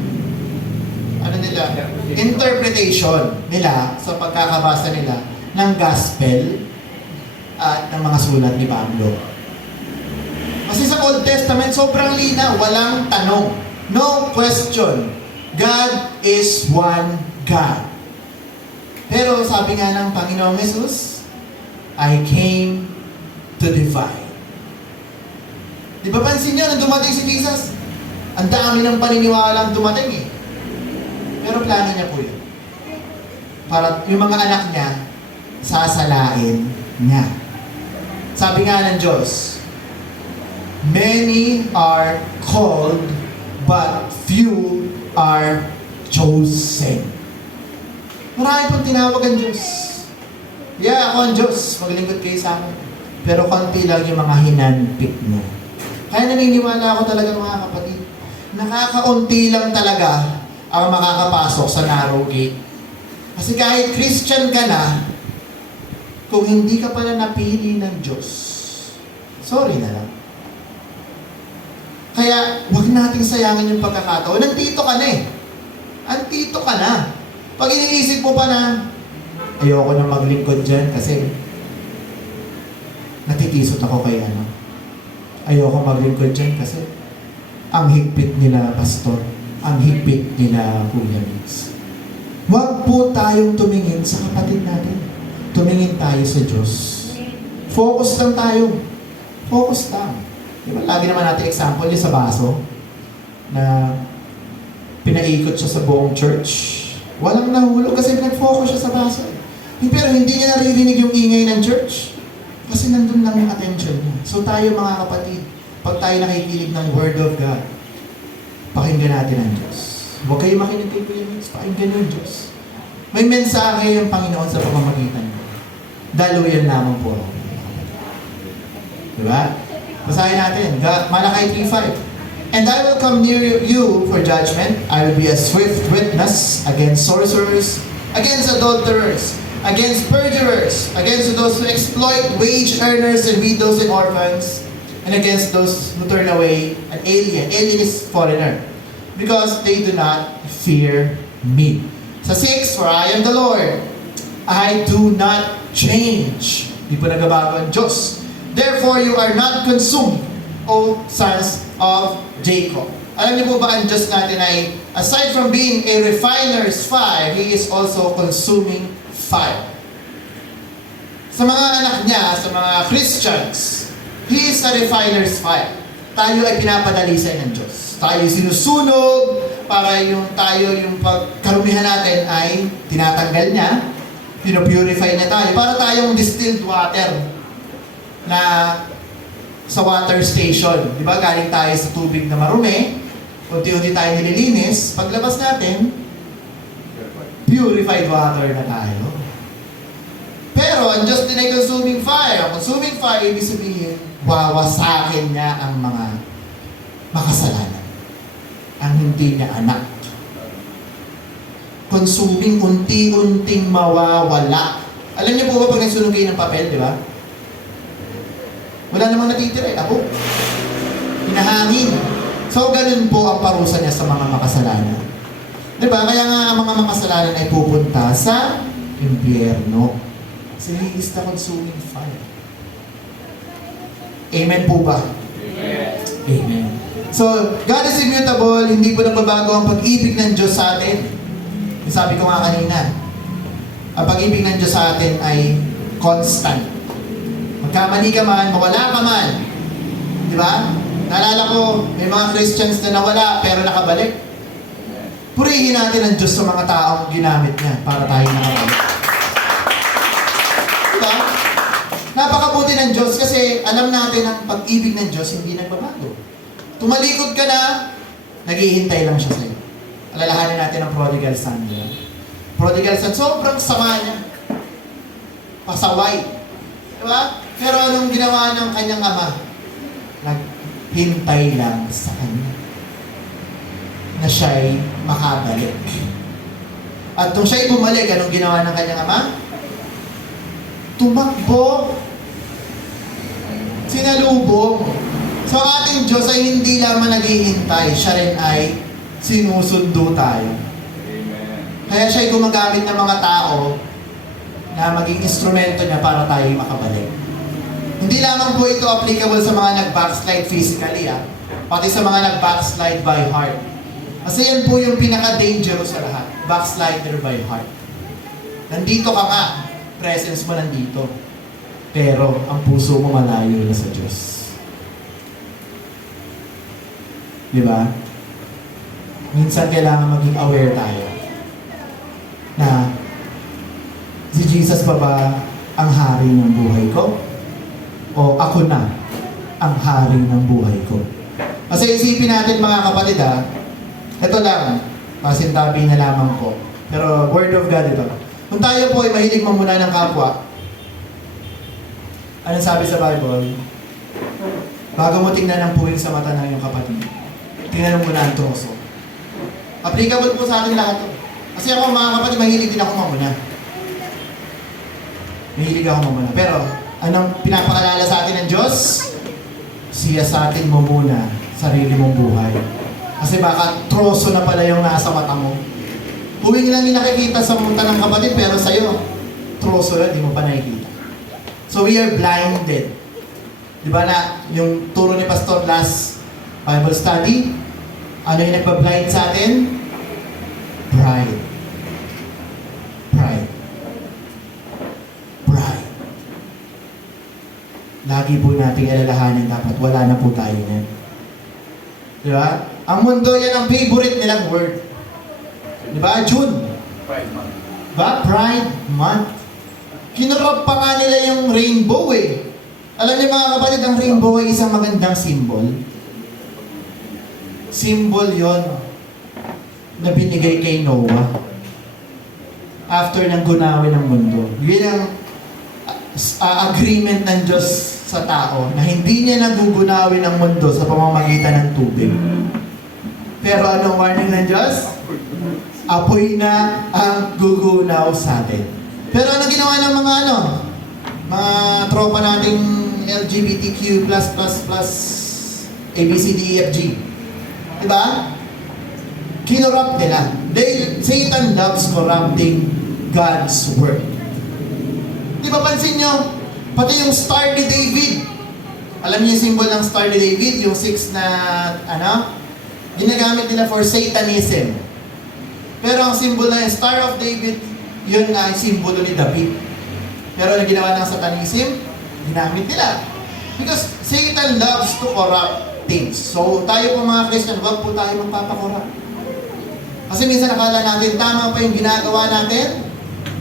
ano nila? Interpretation nila sa pagkakabasa nila ng gospel at ng mga sulat ni Pablo. Kasi sa Old Testament, sobrang linaw. Walang tanong. No question. God is one God. Pero sabi nga ng Panginoong Jesus, I came to divide. Di ba pansin nyo, nung dumating si Jesus, ang dami ng paniniwalang dumating eh. Pero plano niya po yun. Para yung mga anak niya, sasalain niya. Sabi nga ng Diyos, many are called, but few are chosen. Marami pong tinawag ang Diyos. Yeah, ako ang Diyos. Maglingkod kayo sa akin. Pero konti lang yung mga hinanpik mo. Kaya naniniwala ako talaga mga kapatid. nakakaunti lang talaga ang makakapasok sa narrow gate. Kasi kahit Christian ka na, kung hindi ka pala napili ng Diyos, sorry na lang. Kaya, huwag nating sayangin yung pagkakataon. Nandito ka na eh. Andito ka na. Pag iniisip mo pa na, ayoko na maglingkod dyan kasi natitisot ako kay ano. Ayoko maglingkod dyan kasi ang higpit nila pastor, ang higpit nila Kuya Mix. Huwag po tayong tumingin sa kapatid natin. Tumingin tayo sa Diyos. Focus lang tayo. Focus lang. Diba? Lagi naman natin example yung sa baso na pinaikot siya sa buong church. Walang nahulog kasi nag-focus siya sa baso. Pero hindi niya naririnig yung ingay ng church kasi nandun lang yung attention niya. So tayo mga kapatid, pag tayo nakikinig ng Word of God, pakinggan natin ang Diyos. Huwag kayo makinig kay Kuya Mix, pakinggan yung Diyos. May mensahe yung Panginoon sa pamamagitan niyo. Daluyan lamang po ako. Diba? Basahin natin. Malakay 3:5. And I will come near you for judgment. I will be a swift witness against sorcerers, against adulterers, against perjurers, against those who exploit wage earners and widows and orphans, and against those who turn away an alien. Alien is foreigner. Because they do not fear me. Sa 6, for I am the Lord. I do not change. Di po nagbabago ang Diyos. Therefore, you are not consumed, O sons of Jacob. Alam niyo po ba ang Diyos natin ay, aside from being a refiner's fire, He is also consuming fire. Sa mga anak niya, sa mga Christians, He is a refiner's fire. Tayo ay pinapadalisay ng Diyos. Tayo sinusunog para yung pagkarumihan natin ay tinatanggal niya, pinupurify niya tayo, para tayong distilled water na sa water station. Di ba? Galing tayo sa tubig na marumi, unti-unti tayo nililinis, paglabas natin, purified water na tayo. Pero, ang Diyos din ay consuming fire. Ang consuming fire, ibig sabihin, wawasakin niya ang mga makasalanan. Ang hindi niya anak. Consuming, unti-unting mawawala. Alam niyo po ba pag nagsunog kayo ng papel, di ba? Wala namang natitira eh. Ako. Hinahangin. So, ganun po ang parusa niya sa mga makasalanan. Di ba? Kaya nga ang mga makasalanan ay pupunta sa impyerno. Kasi He is the consuming fire. Amen po ba? Amen. Amen. So, God is immutable. Hindi po nagbabago ang pag-ibig ng Diyos sa atin. Sabi ko nga kanina, ang pag-ibig ng Diyos sa atin ay constant. Magkamali ka man, mawala ka man. Di ba? Naalala ko, may mga Christians na nawala pero nakabalik. Purihin natin ang Diyos sa mga taong ginamit niya para tayo nakabalik. Di ba? Napakabuti ng Diyos kasi alam natin ang pag-ibig ng Diyos hindi nagbabago. Tumalikod ka na, naghihintay lang siya sa'yo. Alalahanin natin ang prodigal son. Diba? Prodigal son, sobrang sama niya. Pasaway. Diba? Pero anong ginawa ng kanyang ama? Naghintay lang sa kanya. Na siya'y makabalik. At kung siya'y bumalik, anong ginawa ng kanyang ama? Tumakbo. Sinalubong. So ang ating Diyos ay hindi lamang naghihintay, siya rin ay sinusundo tayo. Amen. Kaya siya'y gumagamit ng mga tao na maging instrumento niya para tayo makabalik. Hindi lamang po ito applicable sa mga nag-backslide physically, pati sa mga nag-backslide by heart. Kasi yan po yung pinaka-dangerous sa lahat. Backslider by heart. Nandito ka nga, presence mo nandito. Pero ang puso mo malayo na sa Diyos. Di ba? Minsan kailangan maging aware tayo na si Jesus pa ba ang hari ng buhay ko? O ako na ang hari ng buhay ko? Kasi isipin natin mga kapatid ito lang, pasintabi na lamang po. Pero Word of God ito. Kung tayo po ay mahilig mamuna ng kapwa, anong sabi sa Bible? Bago mo tingnan ang puwing sa mata ng iyong kapatid, tingnan mo muna ang troso. Applicable po sa atin lahat to. Kasi ako mga kapatid, mahilig din ako mamuna. Mahilig ako mamuna. Pero, anong pinapakalala sa atin ng Diyos? Siya sa atin mo muna, sarili mong buhay. Kasi baka troso na pala yung nasa mata mo. Huwing lang yung nakikita sa mata ng kapatid, pero sa'yo, troso na, di mo pa nakikita. So we are blinded. Di ba na, yung turo ni Pastor last Bible study, ano yung nagpa-blind sa atin? Pride. Pride. Pride. Lagi po nating alalahanin dapat wala na po tayo yan. Di ba? Ang mundo yan ang favorite nilang word. Di ba? June. Pride month. Diba? Pride Month. Kinurap pa nga nila yung rainbow eh. Alam niyo mga kapatid, ang rainbow ay isang magandang symbol. Symbol yon na binigay kay Noah after ng gunawin ng mundo. Yun ang agreement ng Diyos sa tao na hindi niya nagugunawin ang mundo sa pamamagitan ng tubig. Pero anong warning ng Diyos? Apoy na ang gugunaw sa atin. Pero ano ginawa ng mga tropa nating LGBTQ++, ABCDEFG? Diba? Kinurrupt nila. Satan loves corrupting God's word. Di ba pansin nyo? Pati yung star ni David. Alam niyo yung symbol ng star ni David? Yung 6 na, ginagamit nila for Satanism. Pero ang symbol na yung Star of David, yun na yung simbolo ni David. Pero ang ginawa ng Satanism, ginamit nila. Because Satan loves to corrupt things. So tayo po mga Christian, wag po tayo magpapakorrupt. Kasi minsan nakala natin, tama pa yung ginagawa natin,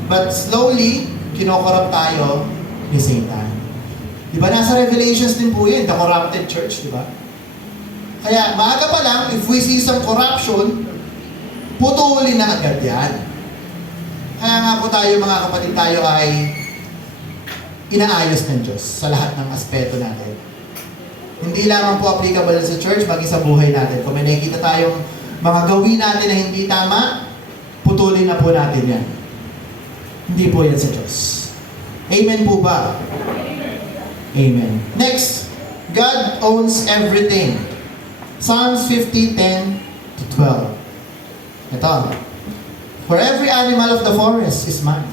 but slowly, kinokorrupt tayo ni Satan. Diba nasa Revelations din po yun, the corrupted church, diba? Kaya maaga pa lang, if we see some corruption, putulin na agad yan. Kaya nga po tayo mga kapatid, tayo ay inaayos ng Diyos sa lahat ng aspeto natin. Hindi lamang po applicable sa church, maging sa buhay natin. Kung may nakikita tayong mga gawin natin na hindi tama, putulin na po natin yan. Hindi po yan sa Diyos. Amen po ba? Amen. Next, God owns everything. Psalms 50:10-12. Ito. For every animal of the forest is mine,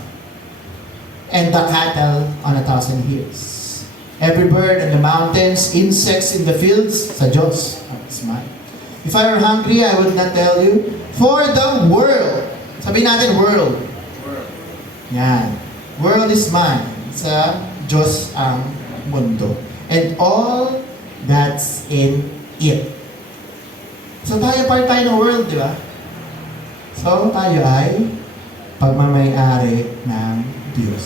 and the cattle on 1,000 hills. Every bird in the mountains, insects in the fields, sa Diyos, is mine. If I were hungry, I would not tell you, for the world. Sabihin natin, world. Yan. World is mine. Sa Diyos ang mundo. And all that's in it. So tayo part tayo ng world, di ba? So tayo ay pagmamay-ari ng Diyos.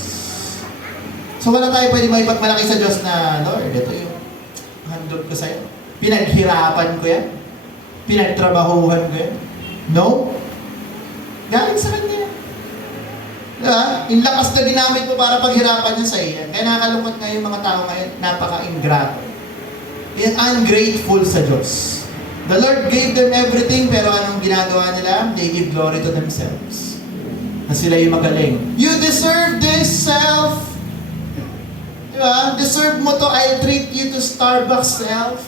So wala tayo pwede maipagmalaki sa Diyos na, Lord, ito yung handog ko sa'yo. Pinaghirapan ko yan. Pinagtrabahuhan ko yan. No. Galing sa Kanya. Diba? Yung lakas na ginamit mo para paghirapan niya sa iyo. Kaya nakakalungkot nga yung mga tao ngayon, napaka-ingrato. Ungrateful sa Diyos. The Lord gave them everything, pero anong ginagawa nila? They give glory to themselves. Na sila yung magaling. You deserve this, self. Diba? Deserve mo to. I'll treat you to Starbucks, self.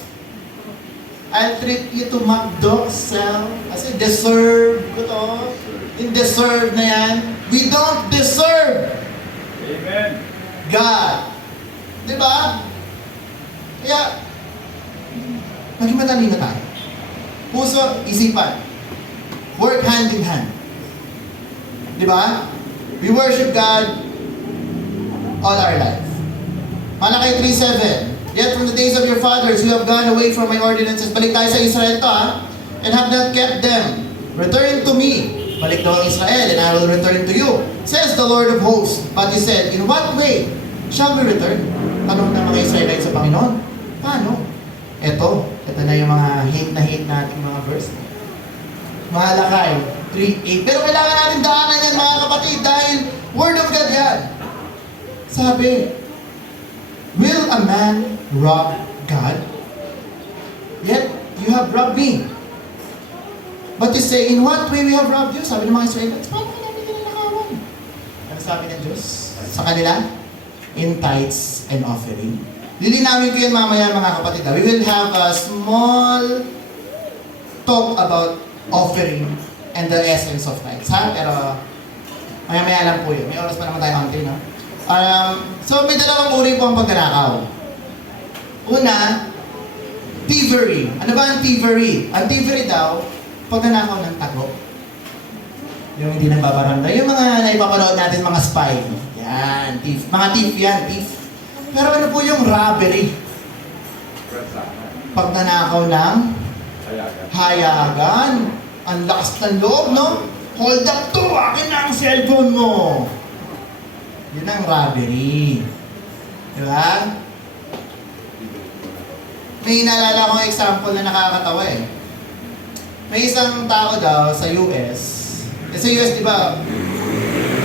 I'll treat you to McDo, self. Kasi deserve ko to. Yung deserve na yan. We don't deserve Amen. God. Diba? Kaya, maging matalino tayo. Puso, isipan. Work hand in hand. Diba? We worship God all our life. Malakay 3:7. Yet from the days of your fathers, you have gone away from my ordinances. Balik tayo sa Israel to, and have not kept them. Return to me. Balik daw ang Israel, and I will return to you. Says the Lord of hosts. But he said, in what way shall we return? Tanong ng mga Israelites sa Panginoon. Paano? Ito na yung mga hate nating mga verse. Malakay 3:8. Pero kailangan natin daanan yan mga kapatid dahil Word of God yan. Sabi, will a man rob God? Yet you have robbed me. But to say, in what way we have robbed you? Sabi ng mga Israelites, paano ka namin ninanakawan? Ano sabi ng Diyos sa kanila? In tithes and offering. Lilinawin ko yan mamaya mga kapatid. We will have a small talk about offering and the essence of tithes. Ha? Pero maya-maya lang po yun. May oras pa naman tayo konti, no? So may dalawang uri po ang pagkanakaw. Una, thievery. Ano ba ang thievery? Ang thievery daw, pagnanakaw ng tago. Yung hindi nagbabaranda. Yung mga naipapanood natin, mga spy. Yan, thief. Mga thief yan, thief. Pero ano po yung robbery? Pagnanakaw ng hayagan. Ang lakas ng loob, no? Hold up to! Akin na ang cellphone mo! Yun ang robbery. Diba? May naalala kong example na nakakatawa eh. May isang tao daw sa US. Sa US, di ba,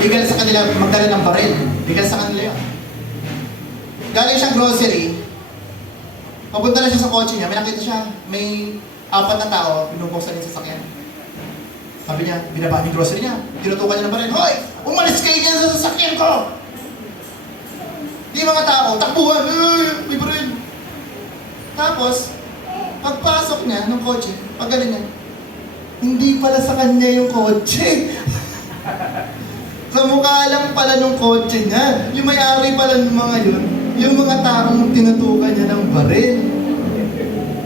legal sa kanila magdala ng baril. Legal sa kanila yun. Galing siyang grocery. Papunta na siya sa kotse niya. May nakita siya. May 4 na tao. Pinubuksan niya sa sasakyan. Sabi niya, binaba niya yung grocery niya. Tinutukan niya ng baril. Hoy! Umalis kayo niyan sa sasakyan ko! Di mga tao, takbuhan. May baril. Tapos, pagpasok niya ng kotse, pag ganyan, hindi pala sa kanya yung kotse. Sa mukha lang pala ng kotse niya. Yung may-ari pala ng mga yun, yung mga taong tinutukan niya ng baril.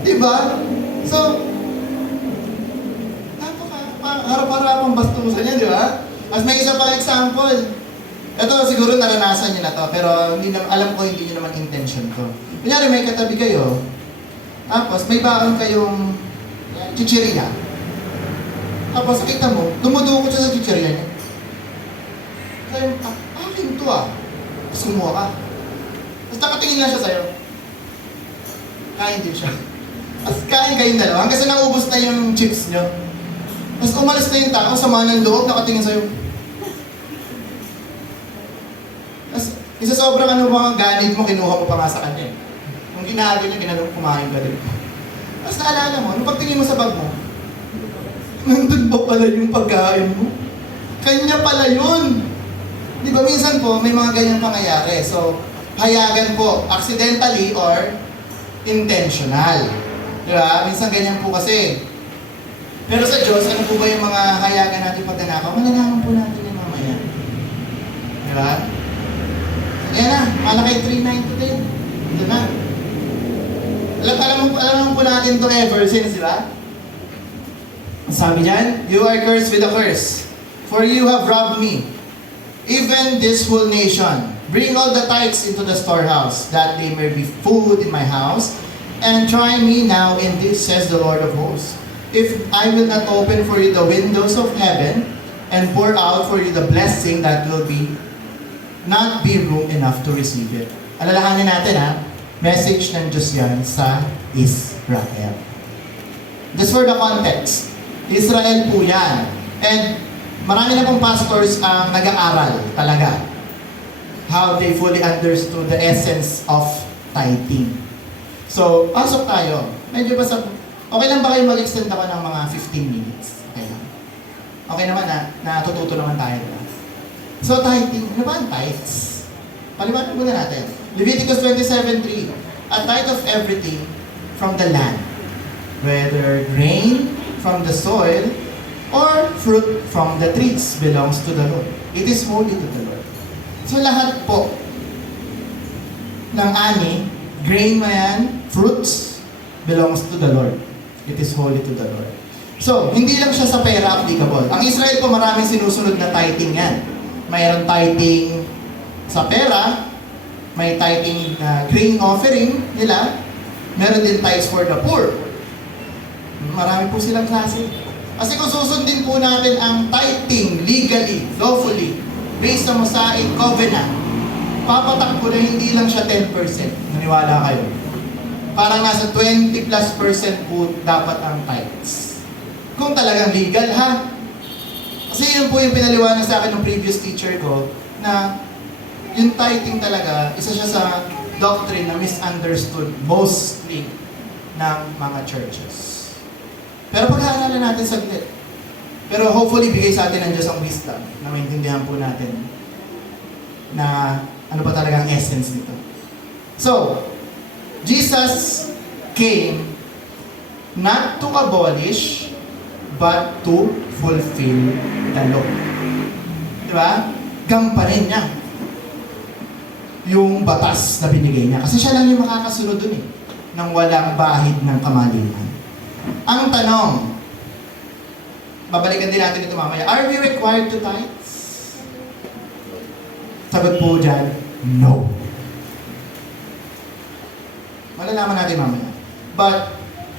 Diba? So, harap-harapang bastusan niya, di ba? As may isa pang example. Ito, siguro naranasan niyo na to, pero hindi na, alam ko hindi niyo naman intention to. Kunyari, may katabi kayo, tapos may baon kayong chichirya. Tapos nakita mo, dumudukot siya sa chichirya niya. Kaya, akin to ah. Tapos kumuha ka. Tapos nakatingin lang siya sa'yo. Kain din siya. Tapos kain kayong dalawa, hanggang sa naubos na yung chips niyo. Tapos umalis na yung tao, sama ng loob, nakatingin sa'yo. Tapos, isa sobrang ano mga ganit mo, kinuha mo pa nga sa kanya eh. Kung ginagawa niya, ginagawa kumain ka din. Tapos naalala mo, nung pagtingin mo sa bag mo, nandun ba pala yung pagkain mo? Kanya pala yun! Di ba minsan po, may mga ganyang pangyayari. So, hayagan po, accidentally or intentional. Di ba? Minsan ganyan po kasi. Pero sa Diyos, ano po ba yung mga hayagan natin pagnanakaw? Malalaman po natin yung mamaya. Di ba? Ayan na, malaki 3.9 din. Ito na. Alam po natin to ever since, di ba? Sabi niyan, you are cursed with a curse, for you have robbed me, even this whole nation. Bring all the tithes into the storehouse, that they may be food in my house, and try me now in this, says the Lord of hosts. If I will not open for you the windows of heaven, and pour out for you the blessing that will not be room enough to receive it. Alalahanin natin ha, message ng Diyos yan sa Israel. Just for the context, Israel po yan. And marami na pong pastors ang nag-aaral talaga how they fully understood the essence of tithing. So, pasok tayo. Medyo basta, okay lang ba kayo mag-extend ako ng mga 15 minutes? Okay lang. Okay naman na, natututo naman tayo. Diba? So, tithing, ano ba ang tithes? Paliwanag muna natin. Leviticus 27:3, a tithe of everything from the land, whether grain from the soil or fruit from the trees, belongs to the Lord. It is holy to the Lord. So lahat po ng ani, grain man yan, fruits, belongs to the Lord. It is holy to the Lord. So, hindi lang siya sa pera applicable. Ang Israel po maraming sinusunod na tithing yan. Mayroon tithing sa pera, may tithing na grain offering nila, meron din tithes for the poor. Marami po silang klase. Kasi kung susundin po natin ang tithing legally, lawfully, based sa Mosaic Covenant, papatak po na hindi lang siya 10%. Naniwala kayo. Parang nasa 20+% po dapat ang tithes. Kung talagang legal ha. Kasi yun po yung pinaliwanag sa akin ng previous teacher ko, na yung tithing talaga, isa siya sa doctrine na misunderstood mostly ng mga churches. Pero pag-aaralan natin saglit, Pero hopefully, bigay sa atin ng Diyos ang wisdom na maintindihan po natin na ano pa talaga ang essence nito. So, Jesus came not to abolish, but to fulfill the law. Diba? Gampanin niya yung batas na binigay niya. Kasi siya lang yung makakasunod dun nang walang bahid ng kamalian. Ang tanong, babalikan din natin ito mamaya, are we required to tithes? Sagot po dyan, no. Malalaman natin mamaya. But,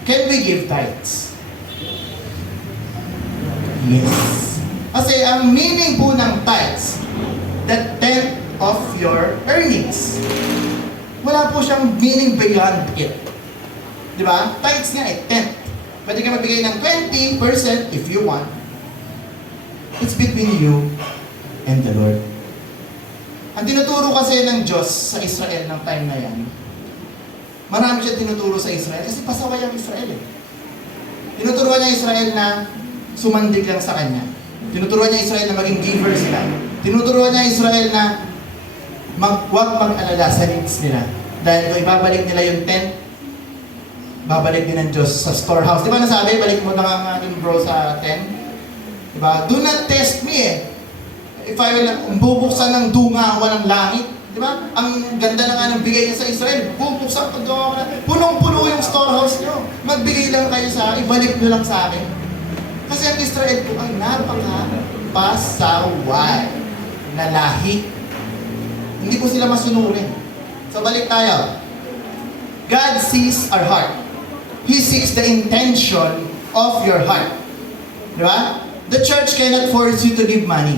can we give tithes? Yes. Kasi ang meaning po ng tithes, the tenth of your earnings. Wala po siyang meaning beyond it. Di ba? Tithes nga tenth. Pwede ka magbigay ng 20% if you want. It's between you and the Lord. Ang tinuturo kasi ng Diyos sa Israel ng time na yan, marami siya tinuturo sa Israel kasi pasaway ang Israel Tinuturuan niya Israel na sumandig lang sa Kanya. Tinuturuan niya Israel na maging giver sila. Tinuturuan niya Israel na huwag mag-alala sa needs nila. Dahil kung ibabalik nila yung tent, babalik din ng Diyos sa storehouse. Di ba nasabi, balik mo na ang ating bro sa tent? Di ba? Do not test me If I will, bubuksan ng dunga, walang langit. Di ba? Ang ganda na nga ng bigay niya sa Israel. Bubuksan ko doon. Punong-puno yung storehouse niyo. Magbigay lang kayo sa akin. Ibalik niyo lang sa akin. Kasi ang Israel po ay napaka-pasaway na lahi. Hindi po sila masunurin. So balik tayo. God sees our heart. He seeks the intention of your heart. Di ba? The church cannot force you to give money.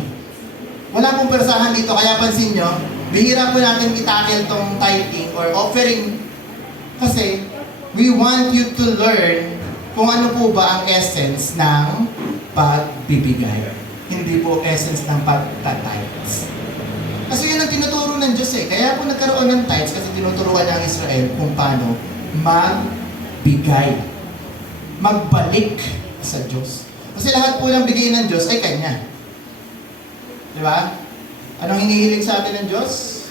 Wala pong persahan dito, kaya pansin nyo, bihira po natin itakil tong tithing or offering kasi we want you to learn kung ano po ba ang essence ng pagbibigay. Hindi po essence ng pagtitithes. Kasi yun ang tinuturo ng Diyos Kaya po nagkaroon ng tithes kasi tinuturuan ng Israel kung paano magbigay. Magbalik sa Diyos. Kasi lahat po ng bigay ng Diyos ay Kanya. Di ba? Anong hinihiling sa atin ng Diyos?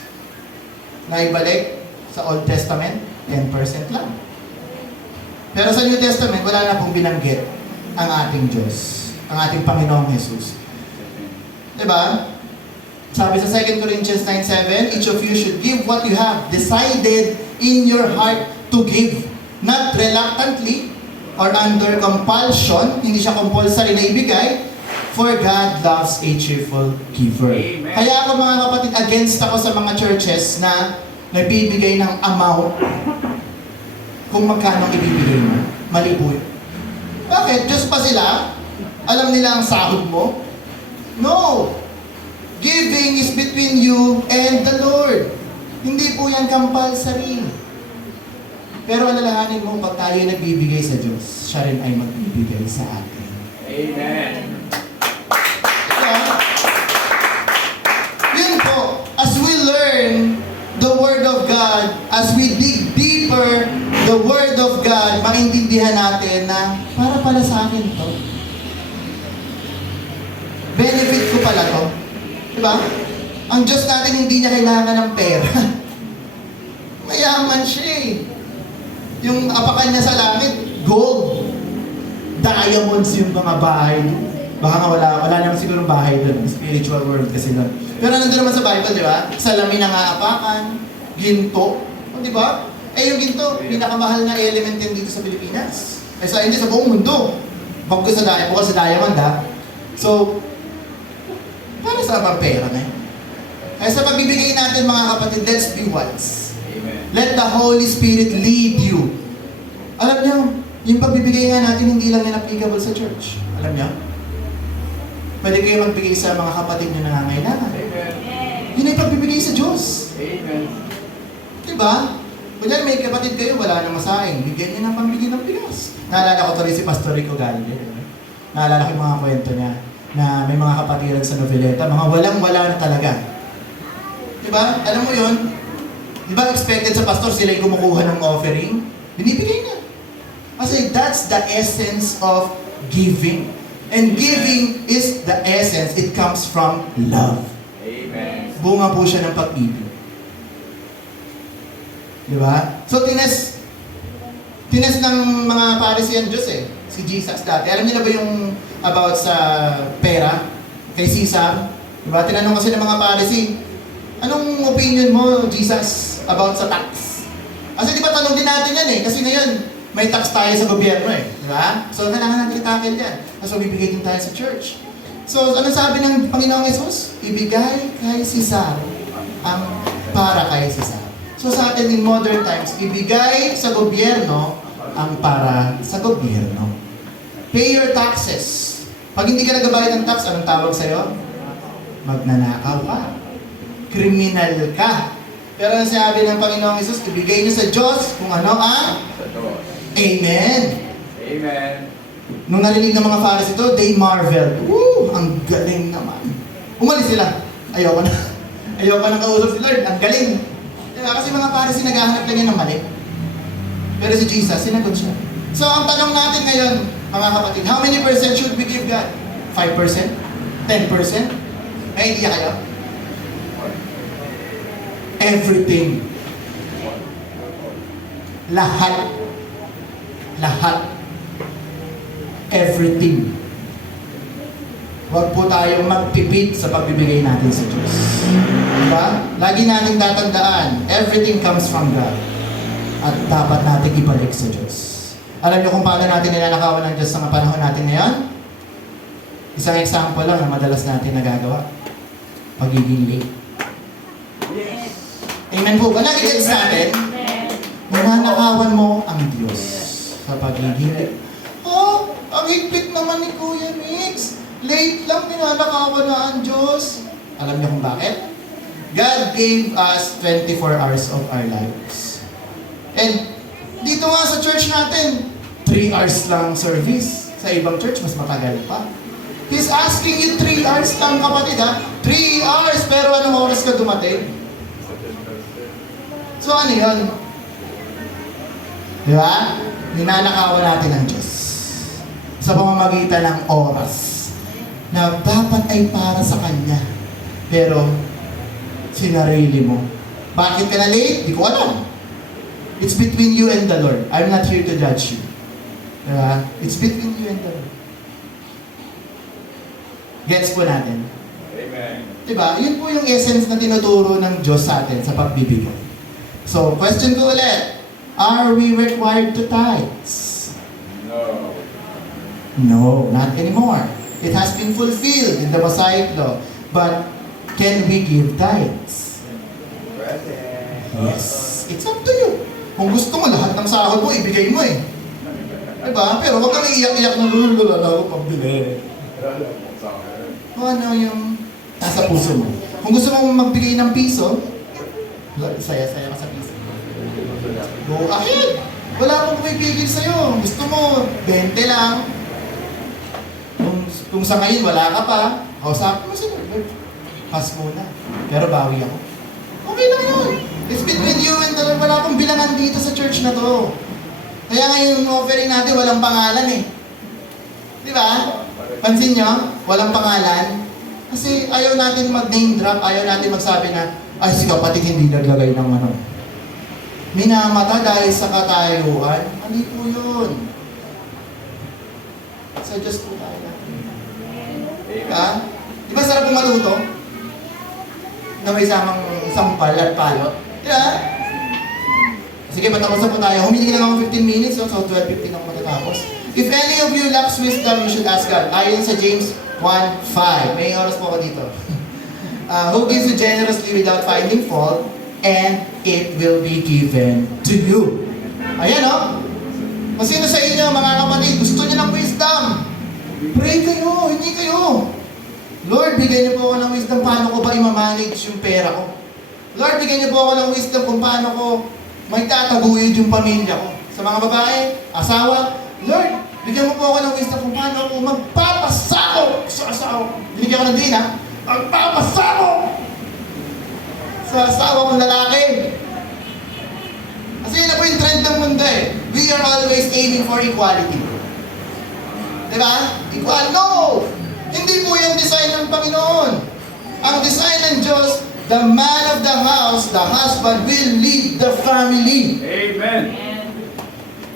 Na ibalik sa Old Testament, 10% lang. Pero sa New Testament, wala na pong binanggit ang ating Diyos, ang ating Panginoong Jesus. Di ba? Sabi sa 2 Corinthians 9:7, each of you should give what you have decided in your heart to give. Not reluctantly or under compulsion, hindi siya compulsory na ibigay, for God loves a cheerful giver. Amen. Kaya ako mga kapatid, against ako sa mga churches na nagbibigay ng amount kung magkano ibibigay mo. Mali po yun. Bakit? Diyos pa sila? Alam nila ang sahod mo? No! Giving is between you and the Lord. Hindi po yan compulsory. Pero alalahanin mo, pag tayo nagbibigay sa Diyos, siya rin ay magbibigay sa atin. Amen. Yun po, as we learn the Word of God, as we dig deeper the Word of God, maintindihan natin na para pala sa akin to. Benefit ko pala to. Diba? Ang Diyos natin hindi niya kailangan ng pera. Mayaman siya Yung apakan niya sa langit, gold. Diamonds yung mga bahay. Baka nga wala naman siguro bahay doon. Spiritual world kasi doon. Pero nandun naman sa Bible, di ba? Salamin ang aapakan, ginto. Di ba? Yung ginto, pinakamahal na element yan dito sa Pilipinas. Hindi sa buong mundo. Bukod sa diamond, ha? So, para sa mga pera na yun. Kaya sa pagbibigay natin, mga kapatid, let's be wise. Amen. Let the Holy Spirit lead you. Alam niyo, yung pagbibigay nga natin, hindi lang yan applicable sa church. Alam niyo? Pwede kayo magbigay sa mga kapatid nyo na nangangailangan. Amen. Yun ay pagbibigay sa Diyos. Amen. Diba? Kunyari may kapatid kayo, wala nang masaing. Bigyan niya ng pambili ng bigas. Naalala ko tuloy si Pastor Rico Galde. Naalala ko yung mga kwento niya na may mga kapatiran sa Noveleta, mga walang-wala na talaga. Diba? Alam mo yun? Diba expected sa pastor sila yung kumukuha ng offering? Binibigay na. Kasi that's the essence of giving. And giving is the essence. It comes from love. Amen. Bunga po siya ng pag-ibig. Di ba? So, tines ng mga Pharisee ang Diyos eh. Si Jesus dati. Alam niyo na ba yung about sa pera? Kay Caesar? Di ba? Tinanong kasi ng mga Pharisee, anong opinion mo, Jesus, about sa tax? Kasi di ba tanong din natin yan eh. Kasi ngayon, may tax tayo sa gobyerno eh. Di ba? So, kailangan natin itakil yan. Tapos bibigay din tayo sa church. So, ano sabi ng Panginoong Jesus? Ibigay kay Caesar ang para kay Caesar. So sa atin in modern times, ibigay sa gobyerno ang para sa gobyerno. Pay your taxes. Pag hindi ka nagbabayad ng tax, anong tawag sa'yo? Magnanakaw ka. Kriminal ka. Pero ang sabi ng Panginoong Jesus, ibigay niyo sa Diyos kung ano ang Sa Diyos. Amen. Amen. Nung narinig ng mga Pharisee ito, they marveled. Woo! Ang galing naman. Umalis sila. Ayoko na. Ayoko na kausap si Lord. Ang galing. Diba? Kasi mga Pharisee naghahanap lang yan ng mali. Pero si Jesus, sinagot siya. So ang tanong natin ngayon, mga kapatid, how many percent should we give God? 5%? 10%? May idea kayo? Everything. Lahat. Lahat. Everything. Huwag po tayong magtipid sa pagbibigay natin sa Diyos. Diba? Lagi nating tatandaan, everything comes from God. At dapat natin ibalik sa Diyos. Alam niyo kung paano natin nilalakawan ng Diyos sa mga panahon natin ngayon? Isang example lang na madalas natin nagagawa. Pagiging late. Yes. Amen po ba? Nagigets natin? Nilalakawan mo ang Diyos sa pagiging late. Oh, ang higpit naman ni Kuya Mix. Late lang nilalakawan na ang Diyos. Alam niyo kung bakit? God gave us 24 hours of our lives. And dito nga sa church natin, 3 hours lang service. Sa ibang church, mas matagal pa. He's asking you 3 hours lang, kapatid ha? 3 hours, pero anong oras ka dumating? So ano yun? Di ba? Ninanakawan natin ang Diyos sa pamamagitan ng oras na dapat ay para sa Kanya. Pero, sinarili mo. Bakit ka na late? Di ko alam. It's between you and the Lord. I'm not here to judge you. Diba? It's between you and the Lord. Gets po natin. Amen. Diba? Yun po yung essence na tinuturo ng Diyos sa atin sa pagbibigay. So, question ko ulit. Are we required to tithes? No. No, not anymore. It has been fulfilled in the Mosaic law. But, can we give tithes? Present. Yes. It's up to you. Kung gusto mo, lahat ng sahod mo, ibigay mo eh. Diba? Pero huwag kang iiyak-iyak na wala na ako pambili. Kung ano yung nasa puso mo. Kung gusto mo magbigay ng piso, saya-saya ka sa piso. Go ahead. Wala akong pumipigil sa'yo. Gusto mo, 20 lang. Kung sa ngayon wala ka pa, kausapin mo sila. Pass muna. Pero bawi ako. Okay lang yun. It's between you and the Lord. Wala akong bilangan dito sa church na to. Kaya ngayon offering natin walang pangalan eh. Di ba? Pansin nyo? Walang pangalan. Kasi ayaw natin mag-name drop, ayaw natin magsabi na, ay si kapatid hindi naglagay ng ano. Minamata dahil sa katayuan. Hindi po yun. Sa Diyos po tayo natin. Diba? Di ba sarap maluto? Na may sampal at palot. Diba? Sige, patapusan po tayo. Humiling lang ako 15 minutes, so 12:15 ako matatapos. If any of you lacks wisdom, you should ask God. Ayon sa James 1:5. May oras po ako dito. Who gives you generously without finding fault, and it will be given to you. Ayan o. Kung sino sa inyo, mga kapatid, gusto niyo ng wisdom, pray kayo, hindi kayo. Lord, bigyan niyo po ako ng wisdom paano ko ba i-manage yung pera ko. Lord, bigyan niyo po ako ng wisdom kung paano ko may tataguyod yung pamilya ko. Sa mga babae, asawa, Lord, bigyan mo po ako ng wisdom kung paano ako magpapasako sa asawa. Binigyan ko ng din ha. Magpapasako sa asawa kong lalaki. Kasi yun na po yung trend ng mundo eh. We are always aiming for equality. Di ba? Equal? No! Hindi po yung design ng Panginoon. Ang design ng Diyos, the man of the house, the husband, will lead the family. Amen.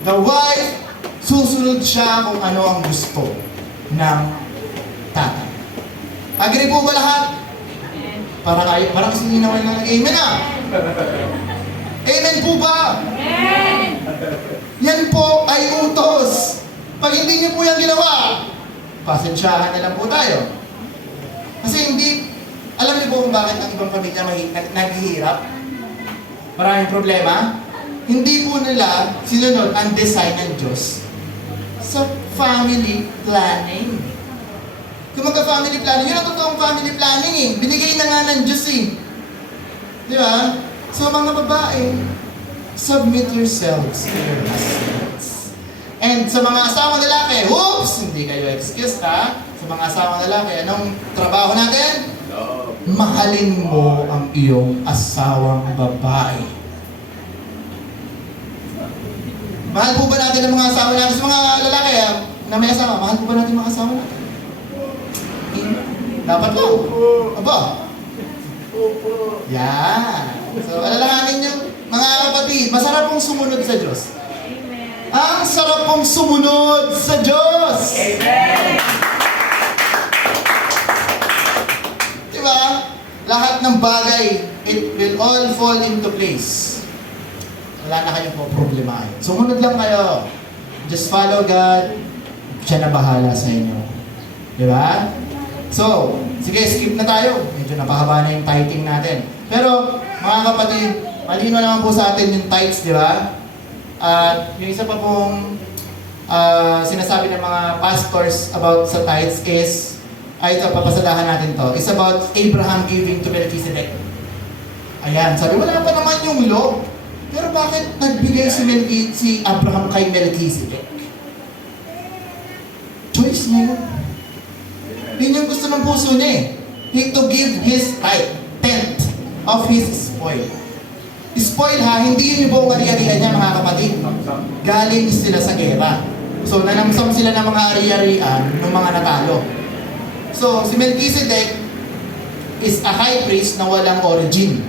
The wife, susunod siya kung ano ang gusto ng tatay. Agree po ba lahat? Para kasi hindi naman lang amen ah. Amen po ba? Yan po ay utos. Pag hindi niyo po yan ginawa, pasensyahan na lang po tayo. Kasi hindi, alam niyo po kung bakit ang ibang pamilya naghihirap? Maraming problema. Hindi po nila sinunod ang design ng Diyos sa family planning. Kung magka-family planning, yun ang totoong family planning eh. Binigay na nga ng Diyos eh. Di ba? So mga babae, submit yourselves to your husbands. And sa mga asawang lalaki, whoops! Hindi kayo excuse ha. Sa mga asawang lalaki, anong trabaho natin? Love. Mahalin mo ang iyong asawang babae. Mahal po ba natin ang mga asawa natin? Sa mga lalaki na may asawa, mahal po ba natin mga asawa natin? Dapat lang. Aba? Yan. So, alalahanin niyo, mga kapatid, masarap pong sumunod sa Diyos. Ang sarap pong sumunod sa Diyos! Amen. Diba? Lahat ng bagay, it will all fall into place. Wala na kayong problemahin. Sumunod lang kayo. Just follow God. Siya na bahala sa inyo. Diba? So, sige, skip na tayo. Medyo napahaba na yung tithing natin. Pero, mga kapatid, malino naman po sa atin yung tithes, di ba? At yung isa pa pong sinasabi ng mga pastors about sa tithes is, ay ito, papasadahan natin to, is about Abraham giving to Melchizedek. Ayan, sabi, wala pa naman yung law. Pero bakit nagbigay si Abraham kay Melchizedek? Choice niya yun. Yun yung gusto ng puso niya eh. He to give his tithe, tenth of his spoil. Spoil ha, hindi yun yung buong ari-arian niya mga kapatid. Galing sila sa gera. So nanamsam sila ng mga ari-arian ng mga natalo. So si Melchizedek is a high priest na walang origin.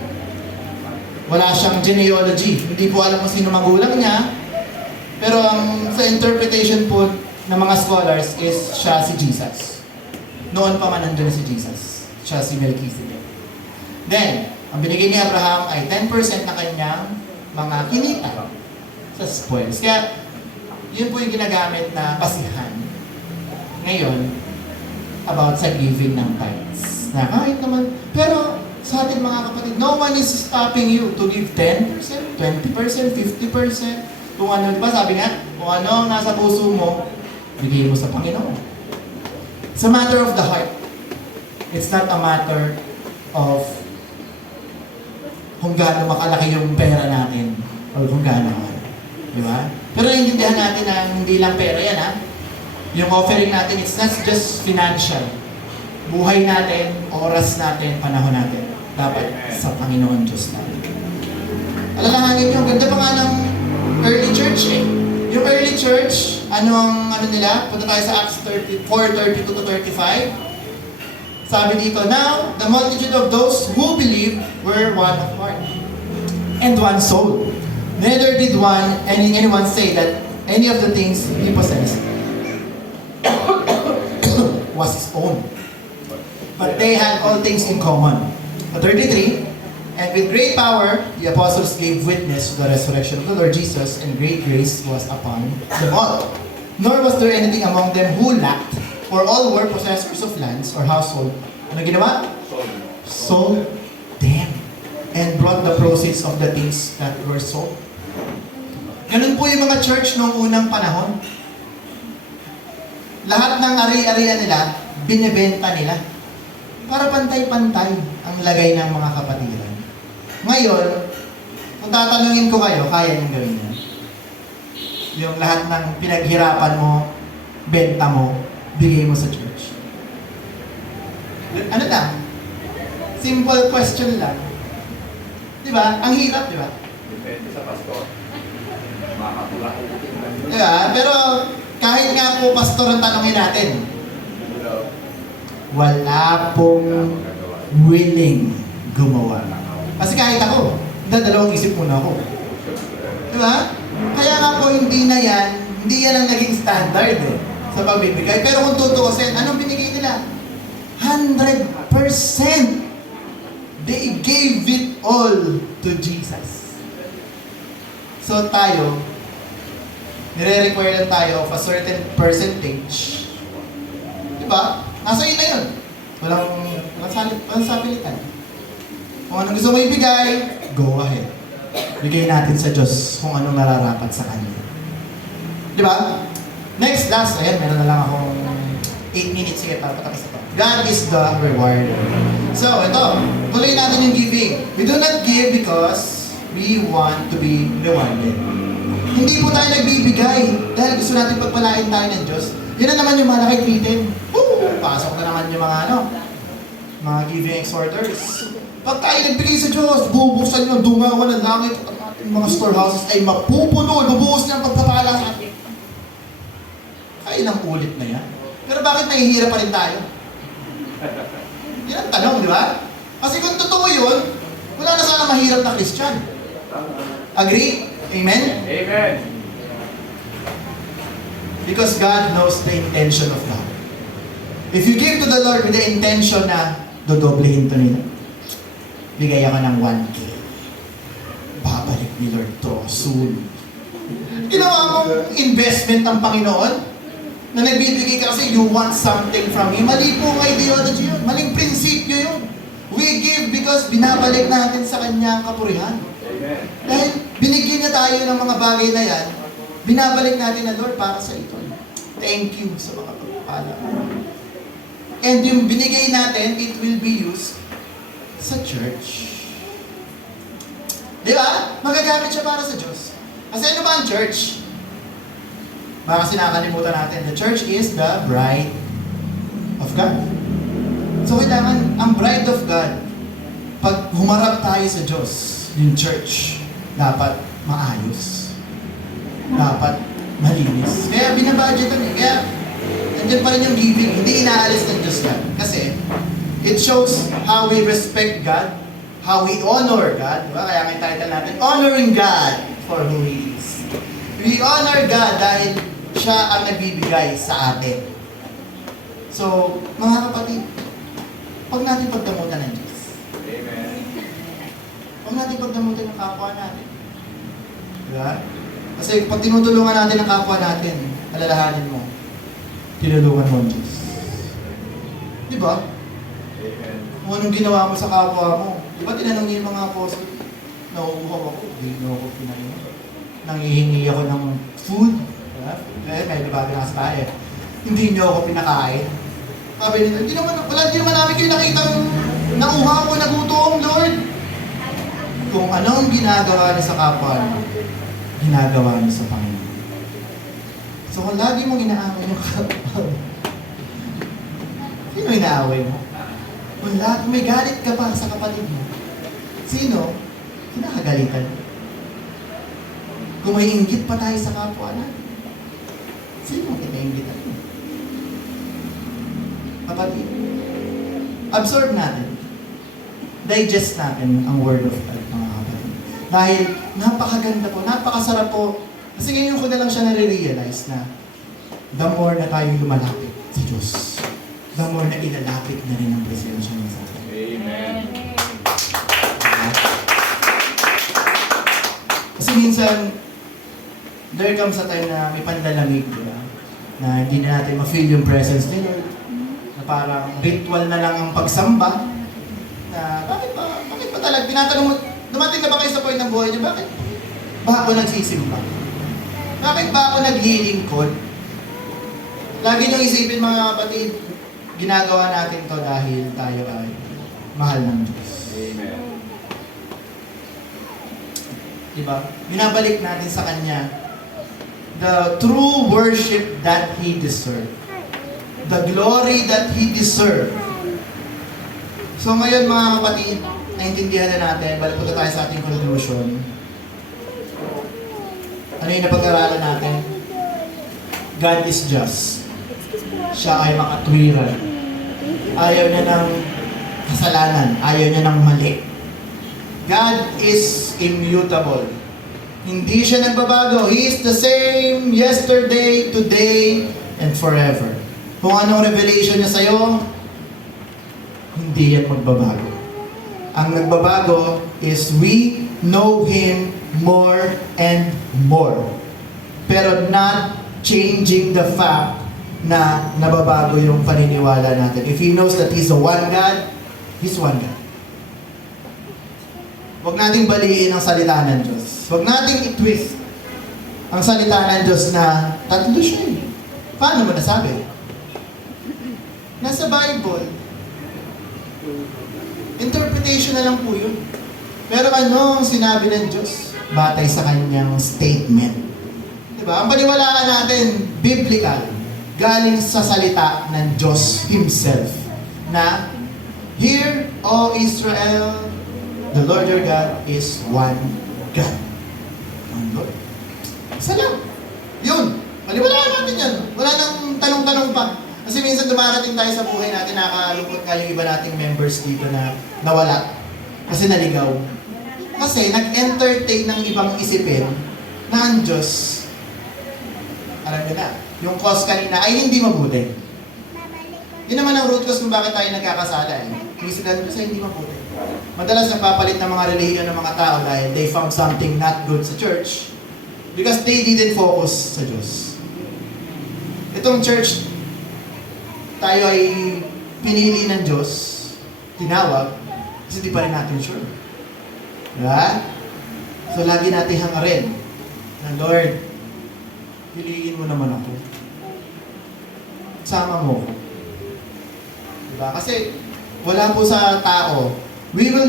Wala siyang genealogy. Hindi po alam kung sino magulang niya. Pero sa interpretation po ng mga scholars is siya si Jesus. Noon pa man nandun si Jesus. Siya si Melchizedek. Then, ang binigay ni Abraham ay 10% na kanyang mga kinita sa spoils. Kaya, yun po yung ginagamit na basihan ngayon about sa giving ng tithes. Na kahit naman, pero sa atin mga kapatid, no one is stopping you to give 10%, 20%, 50%. Kung ano, diba sabi nga, kung ano ang nasa puso mo, bigay mo sa Panginoon. It's a matter of the heart. It's not a matter of kung gaano makalaki yung pera natin o kung gaano. Di ba? Pero naiintindihan natin na hindi lang pera yan ha. Yung offering natin, it's not just financial. Buhay natin, oras natin, panahon natin. Dapat sa Panginoon Diyos natin. Alalahanin nyo, ganda pa nga ng early church eh. Yung early church, ano nila? Punta tayo sa Acts 4:32-35. Sabi dito, now, the multitude of those who believed were one of heart and one soul. Neither did anyone say that any of the things he possessed was his own. But they had all things in common. 33, and with great power, the apostles gave witness to the resurrection of the Lord Jesus, and great grace was upon them all. Nor was there anything among them who lacked, for all were possessors of lands or household. Ano ginawa? Sold them, and brought the proceeds of the things that were sold. Ganun po yung mga church noong unang panahon. Lahat ng ari-arian nila, binibenta nila. Para pantay-pantay ang lagay ng mga kapatiran. Ngayon, kung tatanungin ko kayo, kaya niyong gawin yan? Yung lahat ng pinaghirapan mo, benta mo, bigay mo sa church. Ano lang? Simple question lang. Di ba? Ang hirap, di ba? Depende sa pastor. Makakula. Di ba? Pero Kahit nga po pastor ang tanongin natin, Hello. wala pong willing gumawa. Kasi kahit ako, dalawang isip muna ako. Di ba? Kaya nga po hindi yan ang naging standard sa pagbibigay. Pero kung tutuusin, anong binigay nila? 100%. They gave it all to Jesus. So tayo, nire-require lang tayo of a certain percentage. Diba? Nasa iyo na yun. Walang sapilitan. Kung anong gusto mo ibigay, go ahead. Bigay natin sa Diyos kung anong nararapat sa Kanya. Diba? Next, last, ayan, meron na lang akong 8 minutes. Sige, para patapos na to. God is the reward. So, ito, tuloy natin yung giving. We do not give because we want to be rewarded. Hindi po tayo nagbibigay dahil gusto natin pagpalain tayo ng Diyos. Yun na naman yung malaki tweetin. Woo! Pasok na naman yung mga giving exhorters. Pag tayo nagbigay sa Diyos, bubuksan yung dungawan ng langit at ating mga storehouses ay mapupuno, bubuhos niya ang pagpapala sa atin. Kaya ng ulit na yan. Pero bakit nahihirap pa rin tayo? Yan ang tanong, di ba? Kasi kung totoo yun, wala na sana mahirap na Christian. Agree? Amen? Amen. Because God knows the intention of God. If you give to the Lord with the intention na dodoblehin to nila, bigay ako ng 1K. Babalik ni Lord to soon. Ginawa mong investment ng Panginoon na nagbibigay ka kasi you want something from Him. Mali po ang ideology yun. Maling prinsipyo yun. We give because binabalik natin sa Kanya ang kapurihan. Amen. Dahil binigyan niya tayo ng mga bagay na yan, binabalik natin na Lord para sa ito. Thank you sa mga pagpapala. And yung binigay natin, it will be used sa church. Di ba? Magagamit siya para sa Diyos. Kasi ano ba ang church? Baka kasi nakalimutan natin, the church is the bride of God. So kailangan, ang bride of God, pag humarap tayo sa Diyos, yung church, dapat maayos. Dapat malinis. Kaya binabudgetan eh. Kaya, nandiyan pa rin yung giving. Hindi inaalis ng Diyos yan. Kasi, it shows how we respect God, how we honor God. Diba? Kaya may title natin, Honoring God for who He is. We honor God dahil siya ang nagbibigay sa atin. So, mga kapatid, huwag natin pagdamutan ng Diyos. Amen. Huwag natin pagdamutan ng kapwa natin. Diba? Kasi pag tinutulungan natin ang kapwa natin, alalahanin mo, tinulungan mo ang Diyos. Diba? Amen. Kung anong ginawa mo sa kapwa mo. Diba tinanong niyo yung mga apostol, nauuhaw ako, hindi mo ako pinainom. Nangihingi ako ng food. Diba? May libabi na kasi tayo. Hindi niyo ako pinakain. Sabi nila, hindi naman namin kayo nakita nauuhaw ko, nagutom, Lord. Kung anong ginagawa niya sa kapwa mo, ginagawa niya sa Panginoon. So kung lagi mong inaaway yung kapwa mo, sino inaaway mo? Kung may galit ka pa sa kapatid mo, sino? Kinakagalitan mo. Kung may inggit pa tayo sa kapwa natin, sino ang inainggitan mo? Kapatid, absorb natin. Digest natin ang Word of God, mga kapatid. Dahil napakaganda po, napakasarap po. Kasi ngayon ko na lang siya nare-realize na the more na tayo lumalapit sa Diyos, the more na ilalapit na rin ang presensya niya sa atin. Amen. Kasi minsan, there comes a time na may panlalamig, diba? Na hindi na natin ma-feel yung presence ni Lord. Na parang ritual na lang ang pagsamba. Na bakit ba talaga? Tinatanong mo, dumating na ba kayo sa point ng buhay niyo? Bakit ba ako nagsisimba? Bakit ba ako naglilingkod? Lagi niyong isipin mga kapatid, ginagawa natin to dahil tayo ay mahal ng Diyos. Amen. Diba? Binabalik natin sa Kanya the true worship that He deserved. The glory that He deserved. So ngayon mga kapatid, naintindihan na natin, balik po tayo sa ating conclusion. Ano yung napag-aralan natin? God is just. Siya ay makatwiran. Ayaw niya ng kasalanan. Ayaw niya ng mali. God is immutable. Hindi siya nagbabago. He is the same yesterday, today, and forever. Kung anong revelation niya sa'yo, hindi yan magbabago. Ang nagbabago is we know Him more and more. Pero not changing the fact na nababago yung paniniwala natin. If He knows that He's the one God, He's one God. Huwag nating baliin ang salita ng Diyos. Huwag nating i-twist ang salita ng Diyos na tatlo siya eh. Paano mo nasabi? Nasa Bible. Interpretation na lang po yun. Pero ano ang sinabi ng Diyos? Batay sa kanyang statement. Diba? Ang paniwalaan natin, biblical, galing sa salita ng Diyos Himself. Na, Hear, O Israel, the Lord your God is one God. One Lord. Isa lang. Yun. Paniwalaan natin yan. Wala nang tanong-tanong pa. Kasi minsan dumarating tayo sa buhay natin, nakakalungkot nga yung iba nating members dito na nawala. Kasi naligaw. Kasi nag-entertain ng ibang isipin na ang Diyos, alam niyo na, yung cause kanina ay hindi mabuti. Yun naman ang root cause kung bakit tayo nagkakasala eh. Kasi dahil kasi hindi mabuti. Madalas nagpapalit ng mga relihiyon ng mga tao dahil they found something not good sa church because they didn't focus sa Diyos. Itong church, tayo ay pinili ng Diyos, tinawag, kasi di pa rin natin sure. Diba? So lagi natin hangarin na, Lord, piliin mo naman ako. Sama mo ko. Diba? Kasi wala po sa tao, we can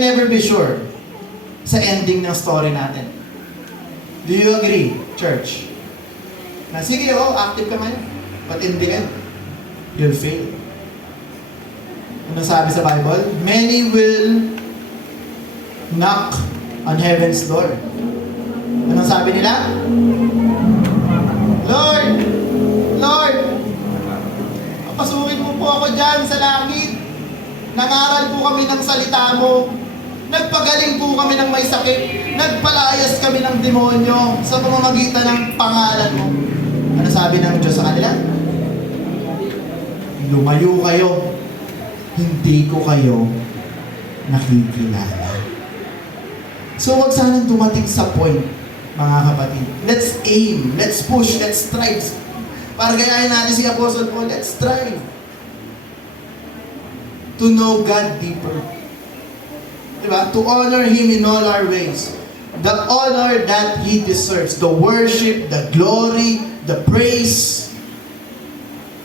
never be sure sa ending ng story natin. Do you agree, church? Na sige, active ka ngayon. But in the end, you'll fail. Ano sabi sa Bible? Many will knock on heaven's door. Ano sabi nila? Lord! Lord! Papasukin mo po ako dyan sa langit. Nangaral po kami ng salita mo. Nagpagaling po kami ng may sakit. Nagpalayas kami ng demonyo sa pamamagitan ng pangalan mo. Ano sabi ng Diyos sa kanila? Lumayo kayo. Hindi ko kayo nakikilala. So wag sanang dumating sa point, mga kapatid. Let's aim, let's push, let's strive. Para gayahin natin si Apostle Paul, let's strive to know God deeper. Diba? To honor Him in all our ways. The honor that He deserves. The worship, the glory, the praise.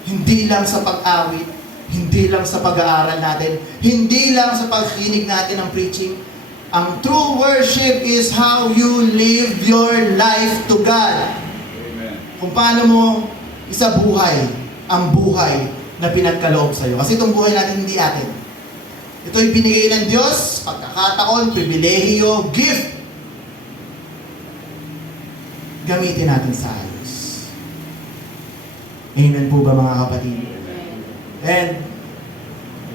Hindi lang sa pag-awit, hindi lang sa pag-aaral natin, hindi lang sa pagkinig natin ng preaching. Ang true worship is how you live your life to God. Amen. Kung paano mo isabuhay ang buhay na pinagkaloob sa'yo. Kasi itong buhay natin hindi atin. Ito'y binigay ng Diyos, pagkakataon, pribilehiyo, gift. Gamitin natin sa ayos. Amen po ba mga kapatid? And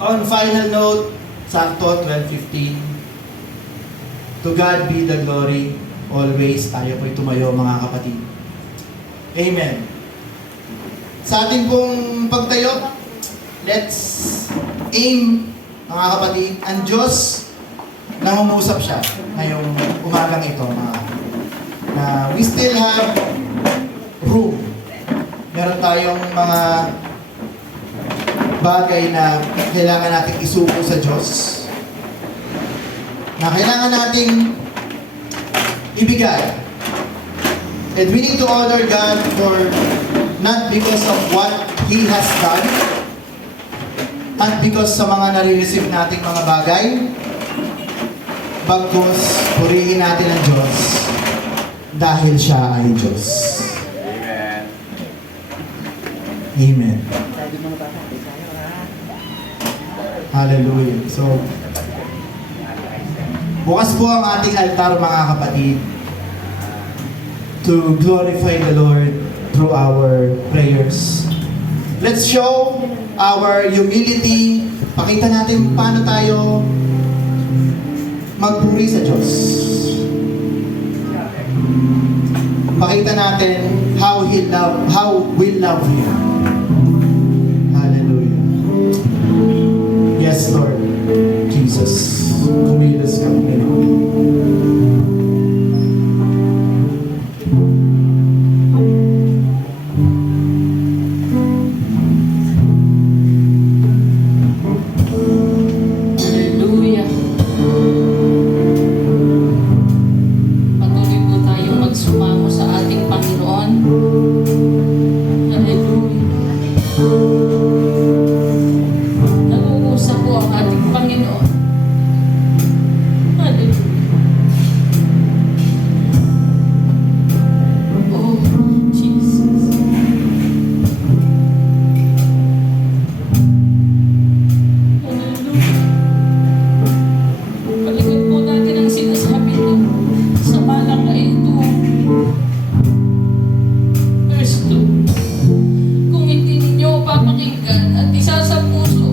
on final note, sakto 12:15, to God be the glory always. Tayo po'y tumayo mga kapatid. Amen. Sa ating pong pagtayo, let's aim mga kapatid. Ang Diyos, nangungusap siya ngayong umagang ito mga kapatid. Na we still have room. Meron tayong mga bagay na kailangan nating isuko sa Diyos. Na kailangan nating ibigay. And we need to honor God for not because of what He has done, not because sa mga nare-receive nating mga bagay, bagkus purihin natin ang Diyos dahil siya ay Diyos. Amen. Amen. Hallelujah. So, bukas po ang ating altar mga kapatid to glorify the Lord, to through our prayers. Let's show our humility. Pakita natin paano tayo magpuri sa Diyos. Pakita natin how we love Him. Hallelujah. Yes, Lord. Jesus. Kumilos ka, Panginoon. Hallelujah. Patuloy po tayong magsumango sa ating Panginoon. Hallelujah. Nag-uusap po ang ating Panginoon. Hallelujah. Oh, Jesus. Hallelujah. Palikod po natin ang sinasabi niyo sa Malakay 2, verse 2. Kung hindi ninyo papakinggan at isa sa puso